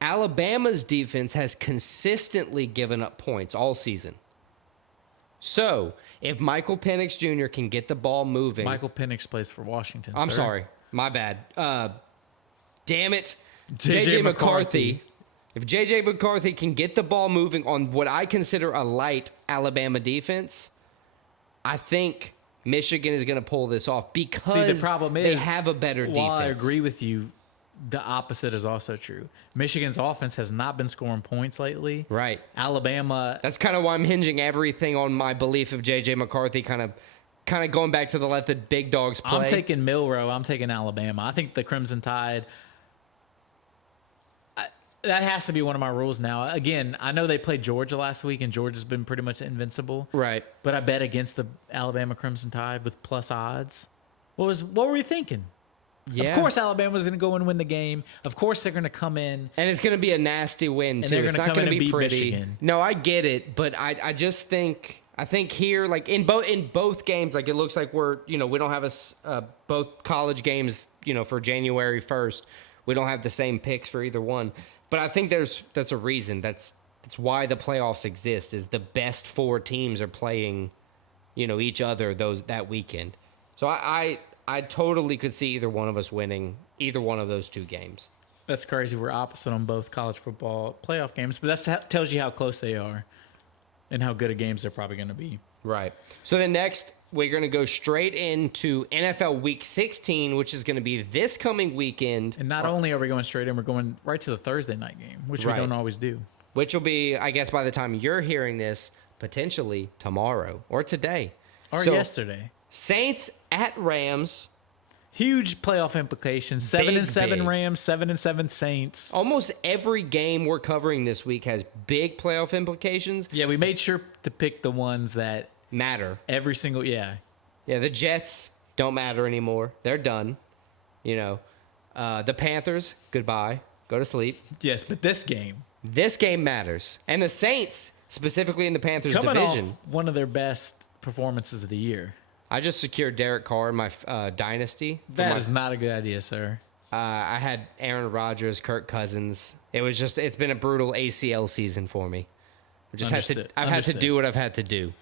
Alabama's defense has consistently given up points all season. So, if Michael Penix Jr. can get the ball moving. Michael Penix plays for Washington. I'm sir. sorry. My bad. Damn it. J.J. McCarthy. If J.J. McCarthy can get the ball moving on what I consider a light Alabama defense, I think Michigan is going to pull this off because the problem is, they have a better defense. While I agree with you, the opposite is also true. Michigan's offense has not been scoring points lately. Right. Alabama. That's kind of why I'm hinging everything on my belief of J.J. McCarthy kind of going back to let the big dogs play. I'm taking Milroe. I'm taking Alabama. I think the Crimson Tide. That has to be one of my rules now. Again, I know they played Georgia last week, and Georgia's been pretty much invincible. Right. But I bet against the Alabama Crimson Tide with plus odds. What were we thinking? Yeah. Of course, Alabama's going to go and win the game. Of course, they're going to come in. And it's going to be a nasty win, too. It's not going to be pretty. Michigan. No, I get it. But I just think here, like in both games, like it looks like we don't have both college games, for January 1st. We don't have the same picks for either one. But I think that's a reason. That's why the playoffs exist. Is the best 4 teams are playing, each other that weekend. So I totally could see either one of us winning either one of those 2 games. That's crazy. We're opposite on both college football playoff games, but that tells you how close they are and how good of games they're probably going to be. Right. So then next, we're going to go straight into NFL Week 16, which is going to be this coming weekend. And not only are we going straight in, we're going right to the Thursday night game, which we don't always do. Which will be, I guess, by the time you're hearing this, potentially tomorrow or today. Or yesterday. Saints at Rams. Huge playoff implications. 7-7 Rams, 7-7 Saints. Almost every game we're covering this week has big playoff implications. Yeah, we made sure to pick the ones that matter. Every single, yeah. Yeah, the Jets don't matter anymore. They're done. The Panthers, goodbye. Go to sleep. Yes, but this game matters. And the Saints, specifically in the Panthers coming division. Off one of their best performances of the year. I just secured Derek Carr in my dynasty. That is not a good idea, sir. I had Aaron Rodgers, Kirk Cousins. It's been a brutal ACL season for me. I've had to do what I've had to do.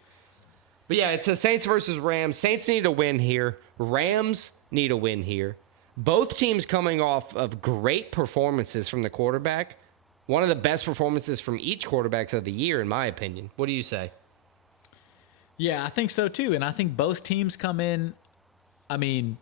But yeah, it's a Saints versus Rams. Saints need a win here. Rams need a win here. Both teams coming off of great performances from the quarterback. One of the best performances from each quarterbacks of the year, in my opinion. What do you say? Yeah, I think so too. And I think both teams come in. I mean,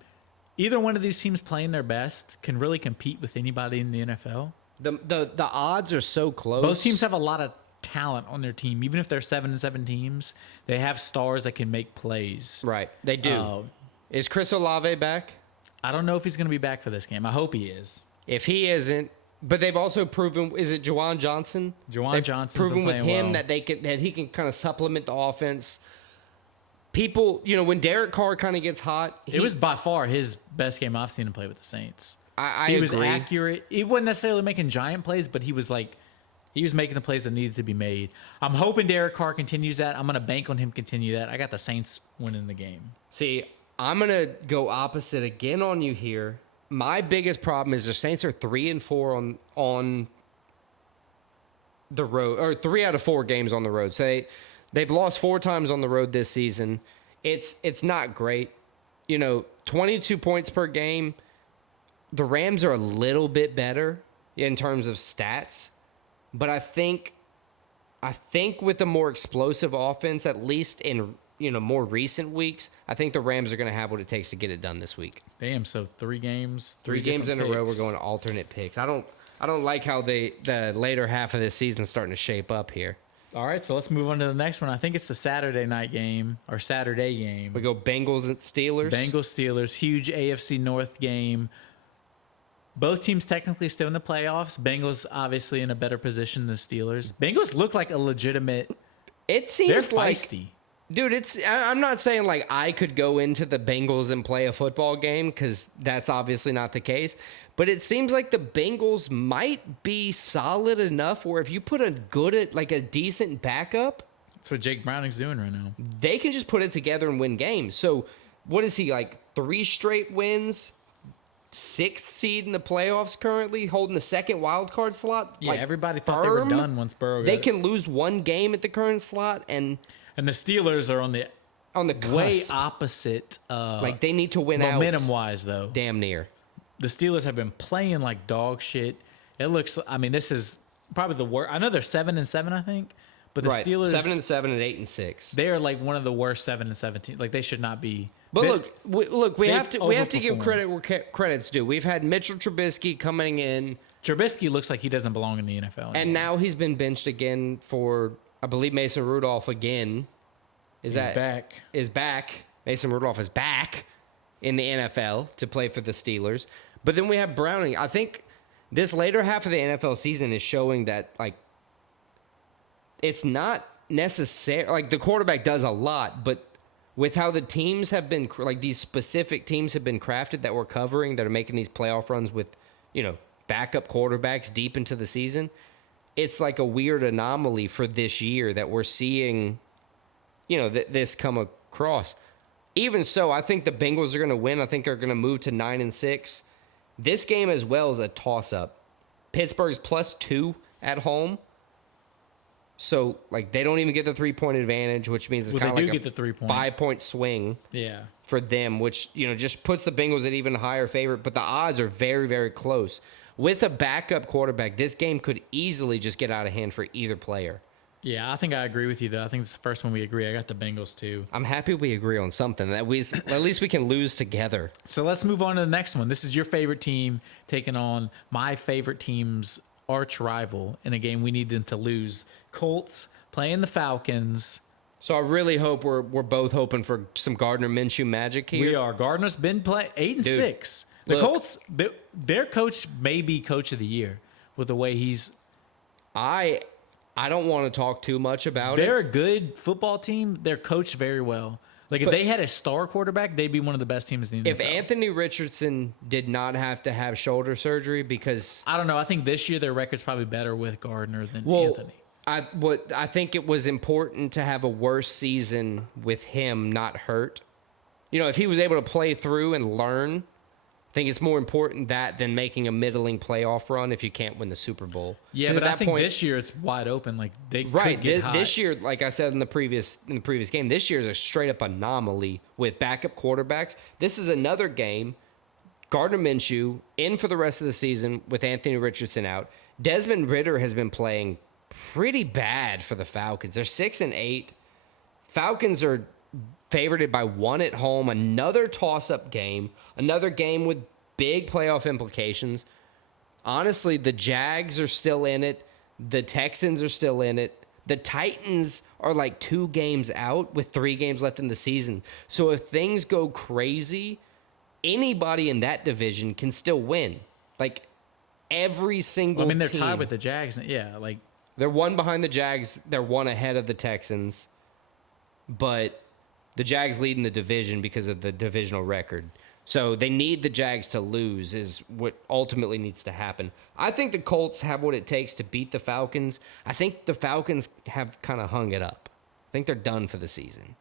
either one of these teams playing their best can really compete with anybody in the NFL. The odds are so close. Both teams have a lot of talent on their team. Even if they're 7-7 teams, they have stars that can make plays. Right, they do. Is Chris Olave back? I don't know if he's going to be back for this game. I hope he is. If he isn't, but they've also proven. Is it Juwan Johnson? Juwan Johnson's proven with him well. that he can kind of supplement the offense. People, when Derek Carr kind of gets hot, it was by far his best game I've seen him play with the Saints. He was accurate. He wasn't necessarily making giant plays, but he was making the plays that needed to be made. I'm hoping Derek Carr continues that. I'm going to bank on him continue that. I got the Saints winning the game. See, I'm going to go opposite again on you here. My biggest problem is the Saints are 3-4 on the road, or 3 out of 4 games on the road. So they've lost 4 times on the road this season. It's not great. 22 points per game. The Rams are a little bit better in terms of stats, but I think with a more explosive offense, at least in more recent weeks, I think the Rams are going to have what it takes to get it done this week. Damn, so 3 games, 3 games in a row, we're going to alternate picks. I don't like how the later half of this season is starting to shape up here. All right, so let's move on to the next one. I think it's the Saturday night game or Saturday game. We go Bengals and Steelers. Bengals-Steelers, huge AFC North game. Both teams technically still in the playoffs. Bengals obviously in a better position than the Steelers. Bengals look like a legitimate. It seems they're feisty. Dude, I'm not saying like I could go into the Bengals and play a football game because that's obviously not the case. But it seems like the Bengals might be solid enough where if you put a decent backup. That's what Jake Browning's doing right now. They can just put it together and win games. So what is he, like 3 straight wins? 6th seed in the playoffs currently, holding the second wild card slot. Yeah, everybody thought they were done once Burrow got They can lose 1 game at the current slot, and And the Steelers are on the way cusp. opposite. Like they need to win momentum out. wise, though. Damn near. The Steelers have been playing like dog shit. It looks. I mean, this is probably the worst. I know they're 7-7, I think, but the Steelers 7-7 and 8-6. They are like one of the worst 7-17. Like they should not be. But we have to give overperformed. credit where credit's due. We've had Mitchell Trubisky coming in, Trubisky looks like he doesn't belong in the NFL anymore. and now he's been benched again for, I believe, Mason Rudolph again. He's back. Mason Rudolph is back in the NFL to play for the Steelers. But then we have Browning. I think this later half of the NFL season is showing that, like, it's not necessary. Like, the quarterback does a lot, but with how the teams have been, like, these specific teams have been crafted that we're covering, that are making these playoff runs with, backup quarterbacks deep into the season, it's like a weird anomaly for this year that we're seeing, this come across. Even so, I think the Bengals are going to win. I think they're going to move to 9-6. This game as well is a toss-up. Pittsburgh's +2 at home. So, like, they don't even get the 3-point advantage, which means it's kind of like a 5-point swing for them, which, just puts the Bengals at even higher favorite. But the odds are very, very close. With a backup quarterback, this game could easily just get out of hand for either player. Yeah, I think I agree with you, though. I think it's the first one we agree. I got the Bengals, too. I'm happy we agree on something. At least we can lose together. So let's move on to the next one. This is your favorite team taking on my favorite team's arch rival in a game we need them to lose. Colts playing the Falcons. So I really hope we're both hoping for some Gardner Minshew magic here. We are. Gardner's been 8-6. The Colts, their coach may be coach of the year with the way he's. I don't want to talk too much about it. They're a good football team. They're coached very well. Like, if they had a star quarterback, they'd be one of the best teams in the NFL. If Anthony Richardson did not have to have shoulder surgery because... I don't know. I think this year their record's probably better with Gardner than Anthony. I think it was important to have a worse season with him not hurt. If he was able to play through and learn, I think it's more important that than making a middling playoff run if you can't win the Super Bowl. Yeah, but I think this year it's wide open. Like they could get hot. This year, like I said in the previous game, this year is a straight up anomaly with backup quarterbacks. This is another game. Gardner Minshew in for the rest of the season with Anthony Richardson out. Desmond Ridder has been playing pretty bad for the Falcons. They're 6-8. Falcons are favored by 1 at home. Another toss-up game. Another game with big playoff implications. Honestly, the Jags are still in it. The Texans are still in it. The Titans are like 2 games out with 3 games left in the season. So if things go crazy, anybody in that division can still win. Like every single they're team. tied with the Jags. Yeah, like they're 1 behind the Jags. They're 1 ahead of the Texans. But the Jags lead in the division because of the divisional record. So they need the Jags to lose is what ultimately needs to happen. I think the Colts have what it takes to beat the Falcons. I think the Falcons have kind of hung it up. I think they're done for the season.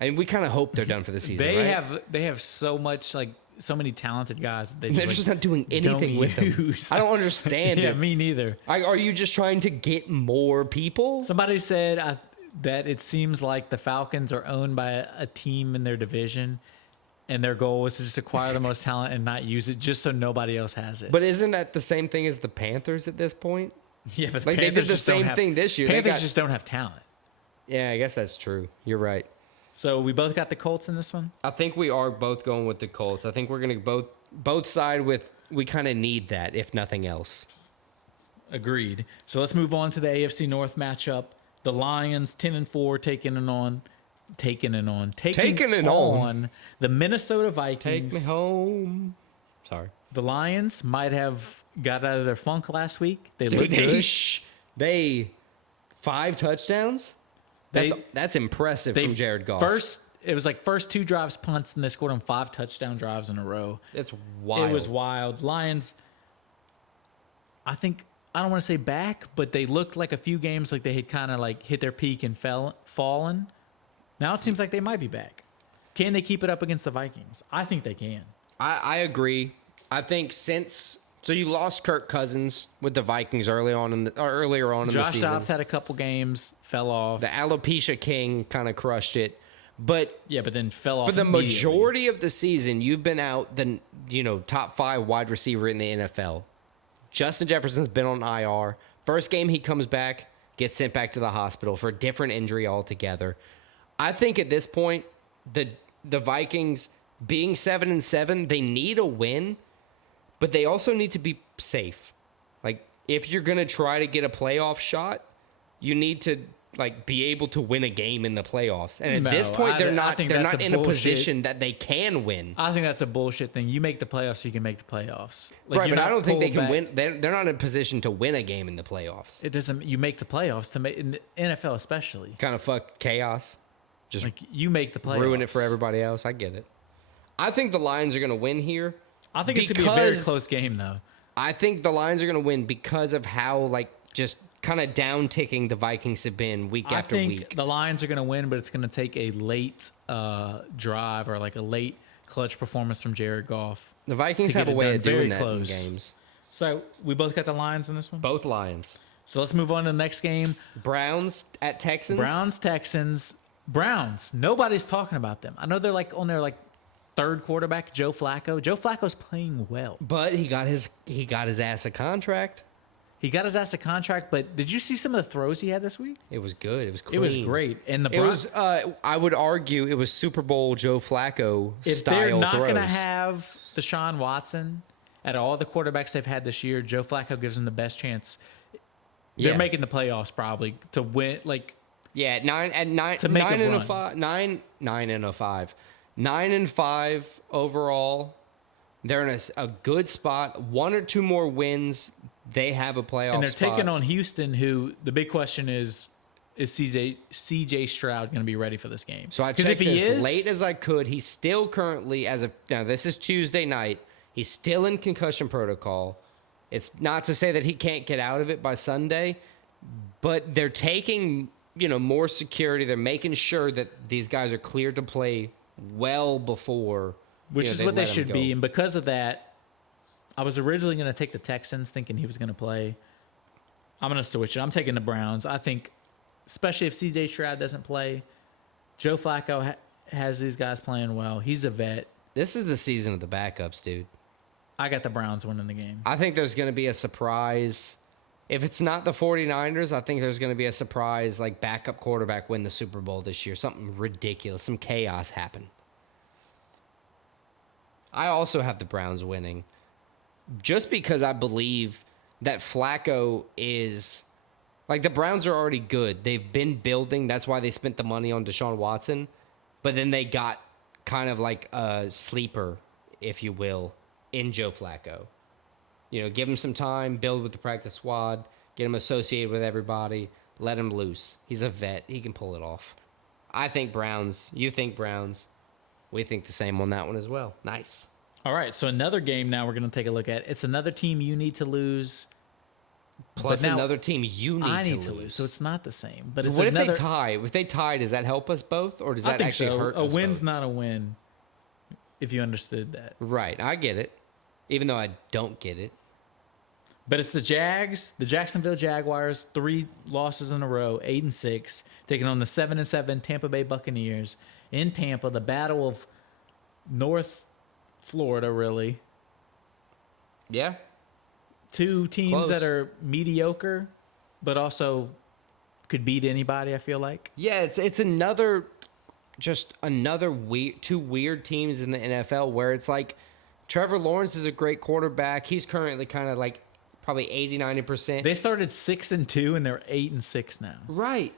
I mean, we kind of hope they're done for the season, They have so much, like, so many talented guys. That they're just not doing anything with them. I don't understand it. Yeah, me neither. Are you just trying to get more people? Somebody said that it seems like the Falcons are owned by a team in their division, and their goal is to just acquire the most talent and not use it just so nobody else has it. But isn't that the same thing as the Panthers at this point? Yeah, but like they did the same thing this year. Panthers just don't have talent. Yeah, I guess that's true. You're right. So we both got the Colts in this one? I think we are both going with the Colts. I think we're going to both side with we kind of need that, if nothing else. Agreed. So let's move on to the AFC North matchup. The Lions 10-4 taking on the Minnesota Vikings. Take me home. Sorry. The Lions might have got out of their funk last week. They looked good. They 5 touchdowns. That's impressive from Jared Goff. It was like first 2 drives punts, and they scored on 5 touchdown drives in a row. It's wild. It was wild. Lions, I don't want to say back, but they looked like a few games like they had kind of like hit their peak and fallen. Now it seems like they might be back. Can they keep it up against the Vikings? I think they can. I agree. I think since So you lost Kirk Cousins with the Vikings earlier on in the Josh season. Dobbs had a couple games, fell off. The alopecia king kind of crushed it. But but then fell off for the immediately. majority of the season, you've been out the top 5 wide receiver in the NFL. Justin Jefferson's been on IR. First game he comes back, gets sent back to the hospital for a different injury altogether. I think at this point, the Vikings being 7-7, they need a win, but they also need to be safe. Like, if you're going to try to get a playoff shot, you need to be able to win a game in the playoffs. And at this point, they're not in a position that they can win. I think that's a bullshit thing. You make the playoffs, you can make the playoffs. Right, but I don't think they can win. They're not in a position to win a game in the playoffs. It doesn't. You make the playoffs to make in the NFL especially. Kind of fuck chaos. Just you make the playoffs. Ruin it for everybody else. I get it. I think the Lions are going to win here. I think it's going to be a very close game, though. I think the Lions are going to win because of how, just kind of down-ticking the Vikings have been week after week. I think the Lions are going to win, but it's going to take a late drive or a late clutch performance from Jared Goff. The Vikings have a way of doing that in games. So we both got the Lions in this one? Both Lions. So let's move on to the next game. Browns at Texans. Texans. Browns. Nobody's talking about them. I know they're on their third quarterback, Joe Flacco. Joe Flacco's playing well, but he got his ass a contract. He got his ass a contract, but did you see some of the throws he had this week? It was good. It was clean. It was great. And the Browns, I would argue it was Super Bowl Joe Flacco style throws. If they're not going to have Deshaun Watson at all the quarterbacks they've had this year, Joe Flacco gives them the best chance. They're making the playoffs probably to win. 9-5 overall. They're in a good spot. 1 or 2 more wins, they have a playoff and they're spot. taking on Houston, who the big question is CJ Stroud going to be ready for this game? So I checked as late as I could. He's still currently, now this is Tuesday night, he's still in concussion protocol. It's not to say that he can't get out of it by Sunday, but they're taking, more security. They're making sure that these guys are cleared to play well before. Which is what they should be. And because of that, I was originally going to take the Texans thinking he was going to play. I'm going to switch it. I'm taking the Browns. I think, especially if CJ Stroud doesn't play, Joe Flacco has these guys playing well. He's a vet. This is the season of the backups, dude. I got the Browns winning the game. I think there's going to be a surprise. If it's not the 49ers, I think there's going to be a surprise, backup quarterback win the Super Bowl this year. Something ridiculous. Some chaos happen. I also have the Browns winning. Just because I believe that Flacco is... the Browns are already good. They've been building. That's why they spent the money on Deshaun Watson. But then they got kind of a sleeper, if you will, in Joe Flacco. Give him some time, build with the practice squad, get him associated with everybody, let him loose. He's a vet. He can pull it off. I think Browns. You think Browns. We think the same on that one as well. Nice. All right, so another game now we're going to take a look at. It's another team you need to lose. Plus another team you need to lose. So it's not the same. But it's what if they tie? If they tie, does that help us both? Or does that actually hurt us? A win's both? not a win, if you understood that. Right, I get it. Even though I don't get it. But it's the Jags, the Jacksonville Jaguars, 3 losses in a row, 8-6, taking on the 7-7 Tampa Bay Buccaneers in Tampa, the battle of North Florida, really. Yeah. 2 teams that are mediocre, but also could beat anybody, I feel like. Yeah, it's another weird, 2 weird teams in the NFL where it's Trevor Lawrence is a great quarterback. He's currently kind of probably 80-90%. They started 6-2 and they're 8-6 now. Right.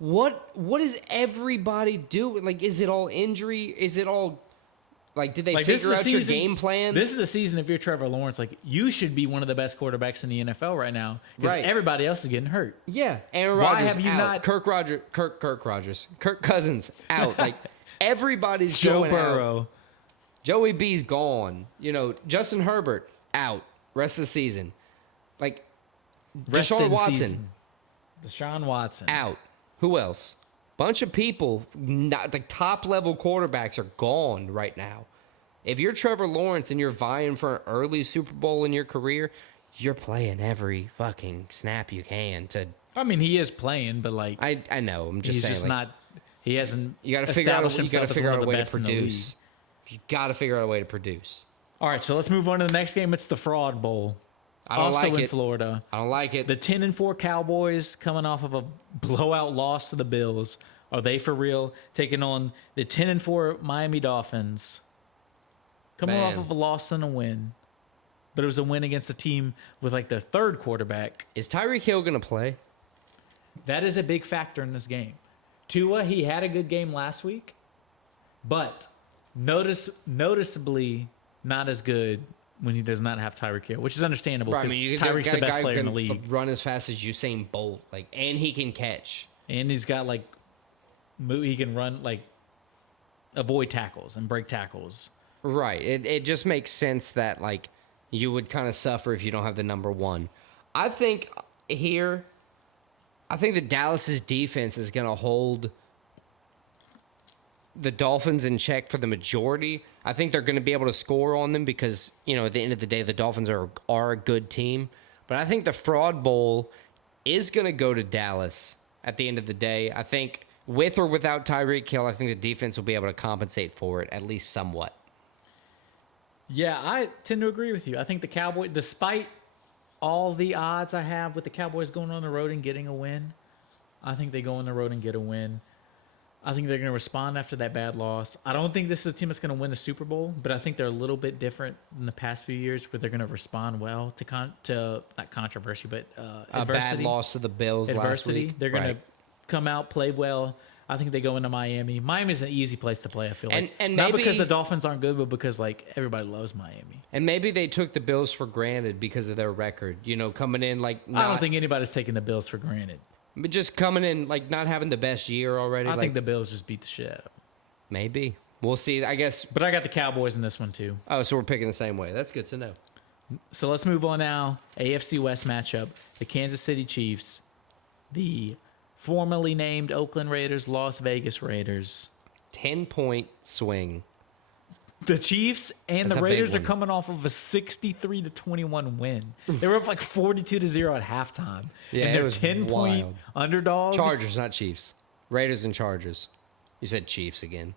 What is everybody doing? Is it all injury? Is it all did they figure out your game plan? This is the season if you're Trevor Lawrence, you should be one of the best quarterbacks in the NFL right now because everybody else is getting hurt. Yeah. Aaron Rodgers. Why have you out. not Kirk Cousins out. Everybody's Joe going Burrow. out. Joey B's gone. Justin Herbert out rest of the season. Deshaun Watson out. Who else? Bunch of people, not the top level quarterbacks are gone right now. If you're Trevor Lawrence and you're vying for an early Super Bowl in your career, you're playing every fucking snap you can to. I mean, he is playing, but like I know. I'm just he's saying. just Like, not. He hasn't you got to figure out. established You got to himself as figure one out of a the way to best in the league. produce. You got to figure out a way to produce. All right, so let's move on to the next game. It's the Fraud Bowl. I don't also like in it. Florida. I don't like it. The 10-4 Cowboys coming off of a blowout loss to the Bills. Are they for real? Taking on the 10-4 Miami Dolphins. Coming off Man. of a loss and a win. But it was a win against a team with like their third quarterback. Is Tyreek Hill gonna play? That is a big factor in this game. Tua, he had a good game last week, but noticeably not as good when he does not have Tyreek Hill, which is understandable Right, I because mean, you Tyreek's got the a best guy player who in the can league. run as fast as Usain Bolt, like, and he can catch. And he's got like, he can run, like, avoid tackles and break tackles. Right. It just makes sense that, like, you would kind of suffer if you don't have the number one. I think the Dallas's defense is going to hold the Dolphins in check for the majority. I think they're going to be able to score on them because, you know, at the end of the day, the Dolphins are a good team. But I think the Fraud Bowl is going to go to Dallas at the end of the day. I think with or without Tyreek Hill, I think the defense will be able to compensate for it, at least somewhat. Yeah, I tend to agree with you. I think the Cowboys, despite all the odds I have with the Cowboys going on the road and getting a win, I think they go on the road and get a win. I think they're going to respond after that bad loss. I don't think this is a team that's going to win the Super Bowl, but I think they're a little bit different in the past few years where they're going to respond well to not controversy, but adversity. A bad loss to the Bills last week. They're going to come out, play well. I think they go into Miami. Miami's an easy place to play, I feel like. And not maybe, because the Dolphins aren't good, but because like everybody loves Miami. And maybe they took the Bills for granted because of their record. You know, coming in like I don't think anybody's taking the Bills for granted. But just coming in like not having the best year already. I think the Bills just beat the shit out of them. Maybe. We'll see. I guess. But I got the Cowboys in this one too. Oh, so we're picking the same way. That's good to know. So let's move on now. AFC West matchup. The Kansas City Chiefs. The formerly named Oakland Raiders, Las Vegas Raiders. 10-point swing. The Chiefs and That's the a big Raiders are one. coming off of a 63-21 win. They were up like 42-0 at halftime. Yeah, and it they're was 10-point wild. underdogs. Chargers, not Chiefs. Raiders and Chargers. You said Chiefs again.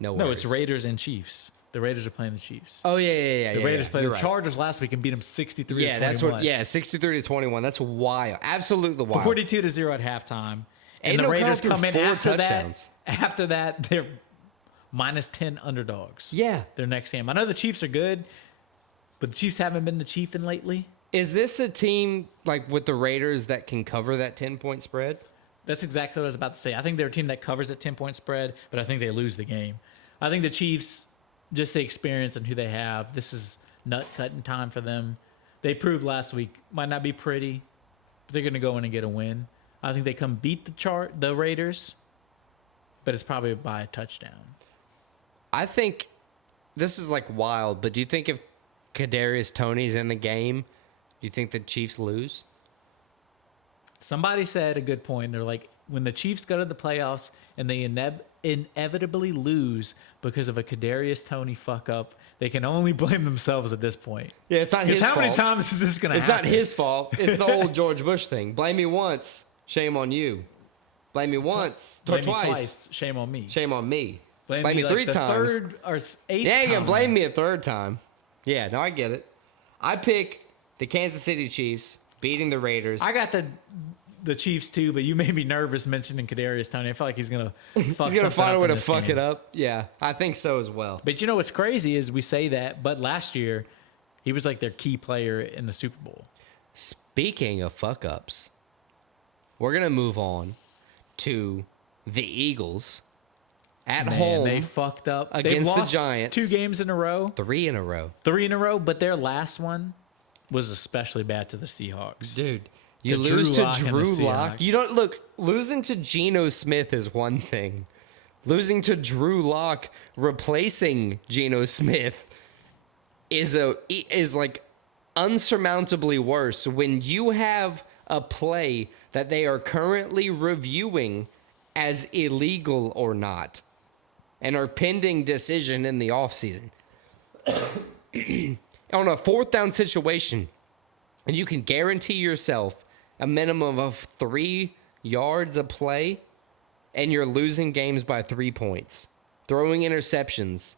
No No, worries. it's Raiders and Chiefs. The Raiders are playing the Chiefs. Oh, yeah. The Raiders played You're the right. Chargers last week and beat them 63-21. Yeah, that's what. Yeah, 63-21. That's wild. Absolutely wild. 42-0 at halftime. And Ain't the no Raiders count come in through 4 after touchdowns. that. After that, they're minus 10 underdogs. Yeah. Their next game. I know the Chiefs are good, but the Chiefs haven't been the Chiefin' lately. Is this a team like with the Raiders that can cover that 10-point spread? That's exactly what I was about to say. I think they're a team that covers that 10-point spread, but I think they lose the game. I think the Chiefs, just the experience and who they have, this is nut-cutting time for them. They proved last week. Might not be pretty, but they're going to go in and get a win. I think they come beat the Raiders, but it's probably by a touchdown. I think this is like wild, but do you think if Kadarius Toney's in the game, do you think the Chiefs lose? Somebody said a good point. They're like, when the Chiefs go to the playoffs and they inevitably lose because of a Kadarius Toney fuck up, they can only blame themselves at this point. Yeah, it's not his Because fault. how many times is this going to happen? It's not his fault. It's the old George Bush thing. Blame me once, shame on you. Blame me once, or Blame me twice, shame on me. shame on me. Blame me like 3 the times. third or eighth Yeah, you're time. gonna blame me a 3rd time. Yeah, no, I get it. I pick the Kansas City Chiefs beating the Raiders. I got the Chiefs too, but you made me nervous mentioning Kadarius Toney. I feel like he's gonna fuck He's gonna find a way to fuck game. it up. Yeah, I think so as well. But you know what's crazy is we say that, but last year he was like their key player in the Super Bowl. Speaking of fuck ups, we're gonna move on to the Eagles at home. They fucked up against They've the lost Giants. 2 games in a row, 3 in a row. 3 in a row, but their last one was especially bad to the Seahawks. Dude, you To lose Drew to Lock and the Drew Seahawks. Lock. You don't look. Losing to Geno Smith is one thing. Losing to Drew Lock, replacing Geno Smith, is like unsurmountably worse. When you have a play that they are currently reviewing as illegal or not, and are pending decision in the offseason. on a fourth down situation, and you can guarantee yourself a minimum of 3 yards a play, and you're losing games by 3 points, throwing interceptions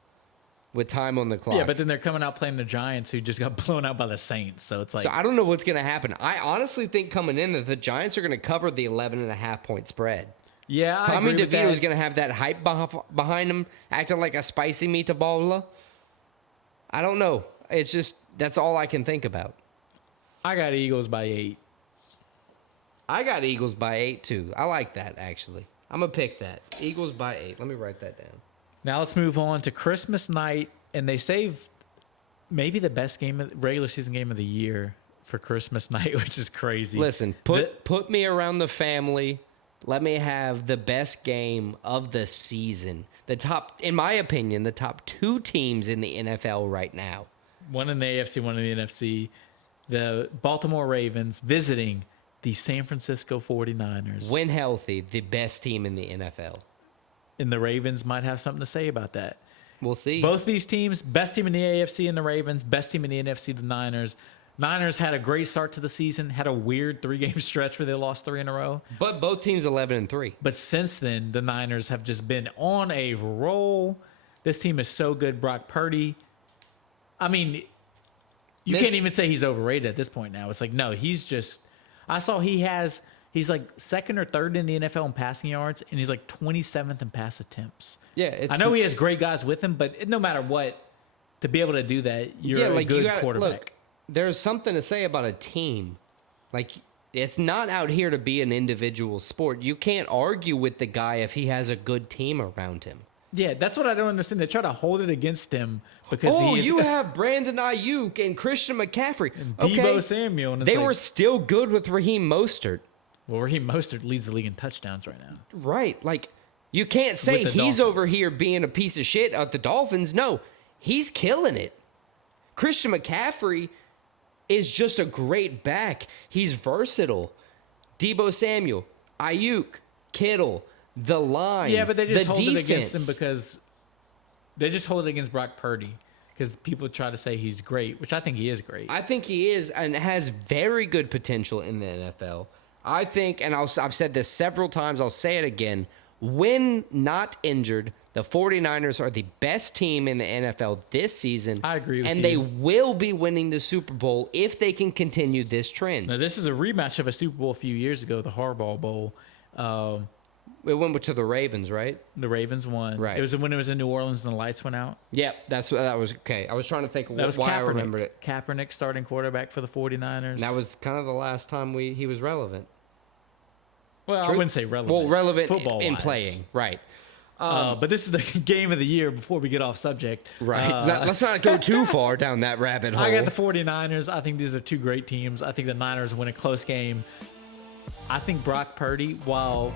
with time on the clock. Yeah, but then they're coming out playing the Giants, who just got blown out by the Saints. So it's like, So I don't know what's going to happen. I honestly think coming in that the Giants are going to cover the 11.5-point spread. yeah, I Tommy agree with DeVito is that. going to have that hype behind him, acting like a spicy meatball. I don't know. It's just, that's all I can think about. I got Eagles by 8. I got Eagles by 8 too. I like that, actually. I'm going to pick that. Eagles by 8. Let me write that down. Now let's move on to Christmas night, and they saved maybe the best regular season game of the year for Christmas night, which is crazy. Listen, put me around the family. Let me have the best game of the season. The top, in my opinion, the top 2 teams in the NFL right now. One in the AFC, one in the NFC. The Baltimore Ravens visiting the San Francisco 49ers. When healthy, the best team in the NFL. And the Ravens might have something to say about that. We'll see. Both these teams, best team in the AFC and the Ravens, best team in the NFC, the Niners. Niners had a great start to the season, had a weird 3-game stretch where they lost 3 in a row. But both teams 11-3. But since then, the Niners have just been on a roll. This team is so good. Brock Purdy. I mean, you can't even say he's overrated at this point now. It's like, no, he's just. I saw he's like second or third in the NFL in passing yards, and he's like 27th in pass attempts. Yeah, I know he has great guys with him, but no matter what, to be able to do that, you're a good quarterback. Look, there's something to say about a team. Like, it's not out here to be an individual sport. You can't argue with the guy if he has a good team around him. Yeah, that's what I don't understand. They try to hold it against him because you have Brandon Ayuk and Christian McCaffrey. Debo Samuel. And they were still good with Raheem Mostert. Well, Raheem Mostert leads the league in touchdowns right now. Right. Like, you can't say he's Dolphins. over here being a piece of shit at the Dolphins. No, he's killing it. Christian McCaffrey is just a great back. He's versatile. Debo Samuel, Ayuk, Kittle, the line. Yeah, but they just hold defense. it against him because they just hold it against Brock Purdy because people try to say he's great, which I think he is great. I think he is and has very good potential in the NFL. I think, and I've said this several times, I'll say it again, when not injured, the 49ers are the best team in the NFL this season. I agree with you. And they will be winning the Super Bowl if they can continue this trend. Now, this is a rematch of a Super Bowl a few years ago, the Harbaugh Bowl. It went to the Ravens, right? The Ravens won. Right. It was when it was in New Orleans and the lights went out. Yep, that was okay. I was trying to think of why I remembered it. Kaepernick starting quarterback for the 49ers. And that was kind of the last time he was relevant. Well, I wouldn't say relevant. Well, relevant football-wise. in playing, right. But this is the game of the year before we get off subject. Right. Let's not go too far down that rabbit hole. I got the 49ers. I think these are 2 great teams. I think the Niners win a close game. I think Brock Purdy, while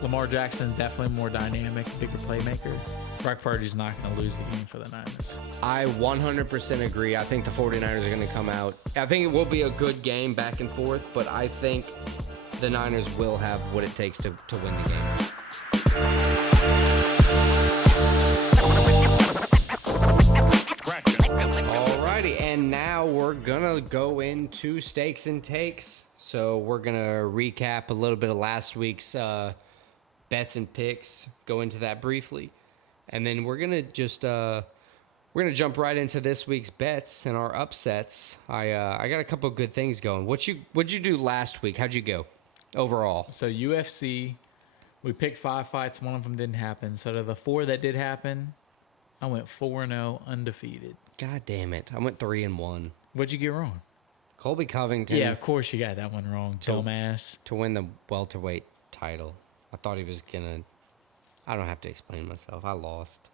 Lamar Jackson definitely more dynamic, bigger playmaker, Brock Purdy's not going to lose the game for the Niners. I 100% agree. I think the 49ers are going to come out. I think it will be a good game back and forth, but I think the Niners will have what it takes to win the game. Alrighty, and now we're gonna go into stakes and takes. So we're gonna recap a little bit of last week's bets and picks, go into that briefly, and then we're gonna jump right into this week's bets and our upsets. I got a couple of good things going. What'd you do last week? How'd you go overall? So UFC, we picked 5 fights. One of them didn't happen. So to the 4 that did happen, I went 4-0 undefeated. God damn it! I went 3-1. What'd you get wrong? Colby Covington. Yeah, of course you got that one wrong, dumbass. To win the welterweight title. I thought he was gonna. I don't have to explain myself. I lost.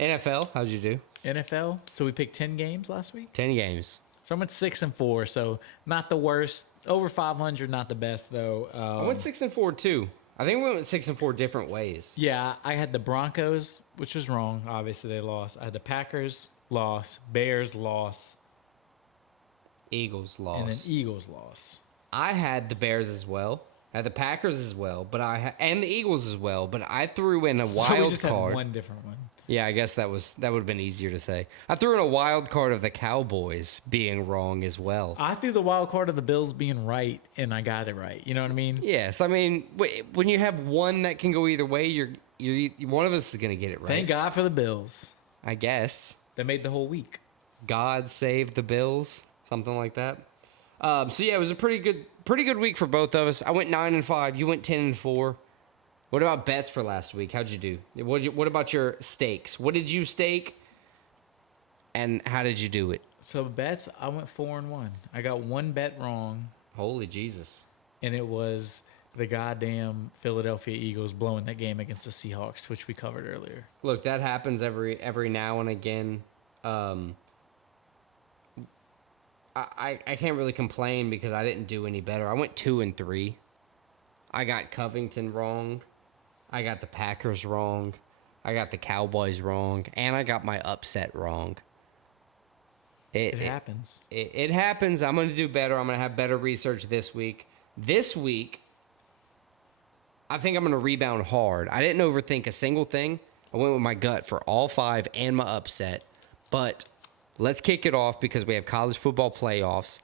NFL, how'd you do? NFL, so we picked 10 games last week. 10 games. So I went 6-4, so not the worst. Over 500, not the best though. I went 6-4 too. I think we went 6-4 different ways. Yeah, I had the Broncos, which was wrong. Obviously, they lost. I had the Packers, loss. Bears, loss. Eagles lost. And then Eagles, loss. I had the Bears as well. I had the Packers as well, and the Eagles as well. But I threw in a So we wild just card. had one different one. Yeah, I guess that would have been easier to say. I threw in a wild card of the Cowboys being wrong as well. I threw the wild card of the Bills being right, and I got it right. You know what I mean? Yes, I mean when you have one that can go either way, you're one of us is gonna get it right. Thank God for the Bills. I guess. That made the whole week. God save the Bills, something like that. So yeah, it was a pretty good week for both of us. I went 9-5. You went 10-4. What about bets for last week? How'd you do? What about your stakes? What did you stake? And how did you do it? So bets, I went 4-1. I got one bet wrong, Holy Jesus. and it was the goddamn Philadelphia Eagles blowing that game against the Seahawks, which we covered earlier. Look, that happens every now and again. I can't really complain because I didn't do any better. I went 2-3. I got Covington wrong. I got the Packers wrong. I got the Cowboys wrong, and I got my upset wrong. It happens. It happens. I'm going to do better. I'm going to have better research this week. This week, I think I'm going to rebound hard. I didn't overthink a single thing. I went with my gut for all 5 and my upset. But let's kick it off because we have college football playoffs.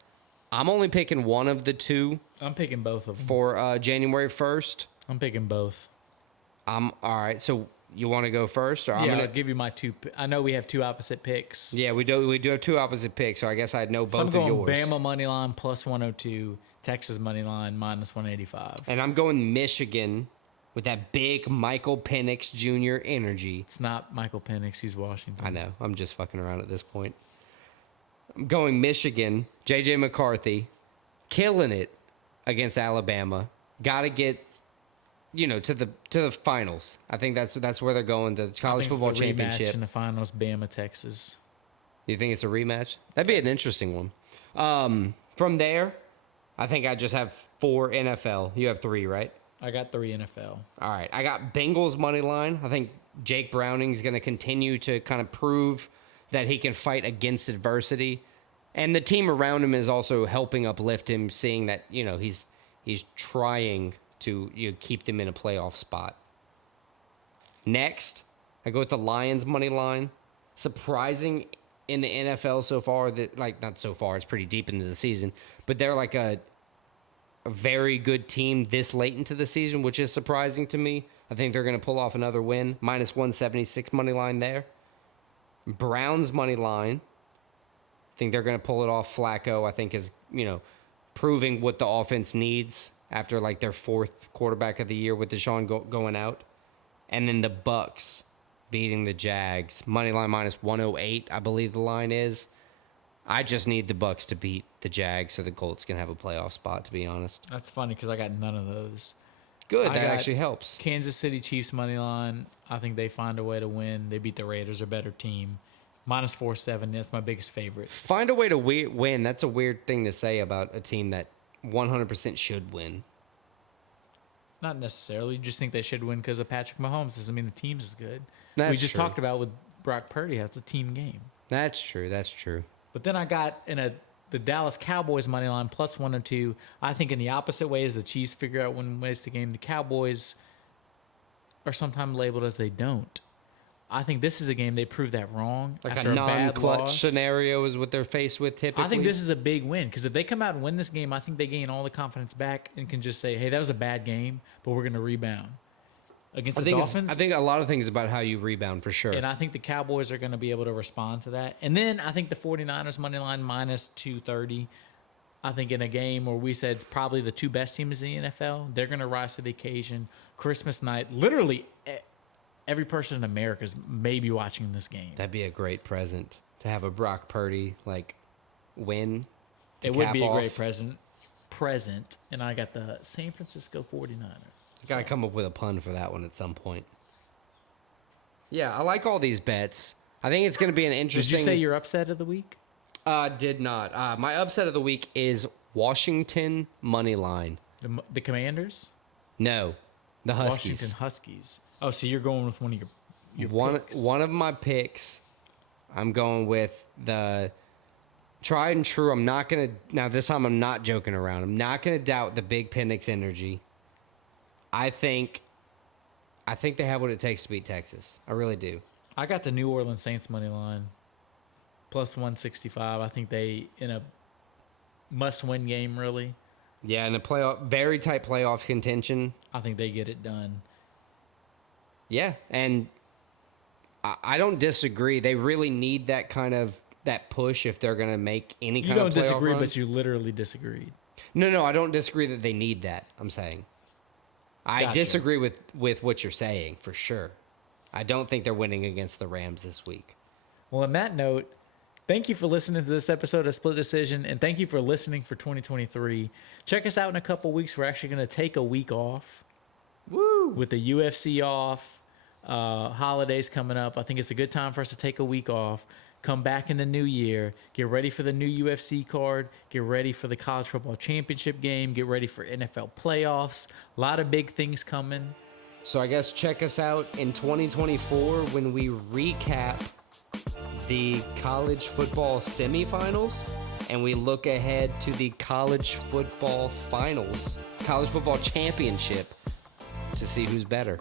I'm only picking one of the 2. I'm picking both of them. For January 1st. I'm picking both. All right. So you want to go first, or I'll give you my 2. I know we have 2 opposite picks. Yeah, we do have 2 opposite picks. So I guess I'd know both of yours. I'm going Bama money line plus 102, Texas money line minus 185. And I'm going Michigan with that big Michael Penix Jr. energy. It's not Michael Penix. He's Washington. I know. I'm just fucking around at this point. I'm going Michigan. J.J. McCarthy killing it against Alabama. Got to get, to the finals. I think that's where they're going. The college football championship in the finals. Bama, Texas. You think it's a rematch? That'd be an interesting one. From there, I think I just have 4 NFL. You have 3, right? I got 3 NFL. All right. I got Bengals money line. I think Jake Browning's going to continue to kind of prove that he can fight against adversity. And the team around him is also helping uplift him, seeing that, he's trying to keep them in a playoff spot. Next, I go with the Lions money line. Surprising in the NFL so far, not so far, it's pretty deep into the season, but they're like a very good team this late into the season, which is surprising to me. I think they're going to pull off another win. Minus 176 money line there. Browns money line. I think they're going to pull it off. Flacco, I think, is, proving what the offense needs after like their 4th quarterback of the year with Deshaun going out. And then the Bucks beating the Jags. Money line minus 108, I believe the line is. I just need the Bucks to beat the Jags so the Colts can have a playoff spot, to be honest. That's funny because I got none of those. Good, that actually helps. Kansas City Chiefs money line. I think they find a way to win. They beat the Raiders, a better team. Minus 470. That's my biggest favorite. Find a way to win. That's a weird thing to say about a team that 100% should win. Not necessarily. You just think they should win because of Patrick Mahomes. Doesn't mean the team is good. That's we just true. talked about with Brock Purdy. That's a team game. That's true. But then I got the Dallas Cowboys money line plus 102. I think in the opposite way as the Chiefs figure out when ways the game, the Cowboys are sometimes labeled as they don't. I think this is a game they prove that wrong. Like after a bad non-clutch loss. scenario is what they're faced with typically. I think this is a big win because if they come out and win this game, I think they gain all the confidence back and can just say, hey, that was a bad game, but we're going to rebound. Against the Dolphins. I think a lot of things about how you rebound for sure. And I think the Cowboys are going to be able to respond to that. And then I think the 49ers money line minus 230. I think in a game where we said it's probably the 2 best teams in the NFL, they're going to rise to the occasion. Christmas night, literally every person in America is maybe watching this game. That'd be a great present to have a Brock Purdy win. It would be a great present. And I got the San Francisco 49ers. Gotta come up with a pun for that one at some point. Yeah, I like all these bets. I think it's going to be an interesting... Did you say your upset of the week? Did not. My upset of the week is Washington money line. The Commanders? No, the Huskies. Washington Huskies. Oh, so you're going with one of your picks. One of my picks, I'm going with the tried and true. I'm not going to... Now, this time I'm not joking around. I'm not going to doubt the big Penix energy. I think they have what it takes to beat Texas. I really do. I got the New Orleans Saints money line. Plus 165. I think they, in a must-win game, really, Yeah, in a very tight playoff contention. I think they get it done. Yeah, and I don't disagree. They really need that push if they're going to make any You kind of don't playoff disagree, run. but you literally disagreed. No, I don't disagree that they need that. I'm saying I Gotcha. disagree with what you're saying for sure. I don't think they're winning against the Rams this week. Well, on that note, thank you for listening to this episode of Split Decision, and thank you for listening for 2023. Check us out in a couple weeks. We're actually going to take a week off. Woo! With the UFC off, holidays coming up. I think it's a good time for us to take a week off. Come back in the new year. Get ready for the new UFC card. Get ready for the college football championship game. Get ready for NFL playoffs. A lot of big things coming. So I guess check us out in 2024 when we recap the college football semifinals and we look ahead to the college football finals, college football championship, to see who's better.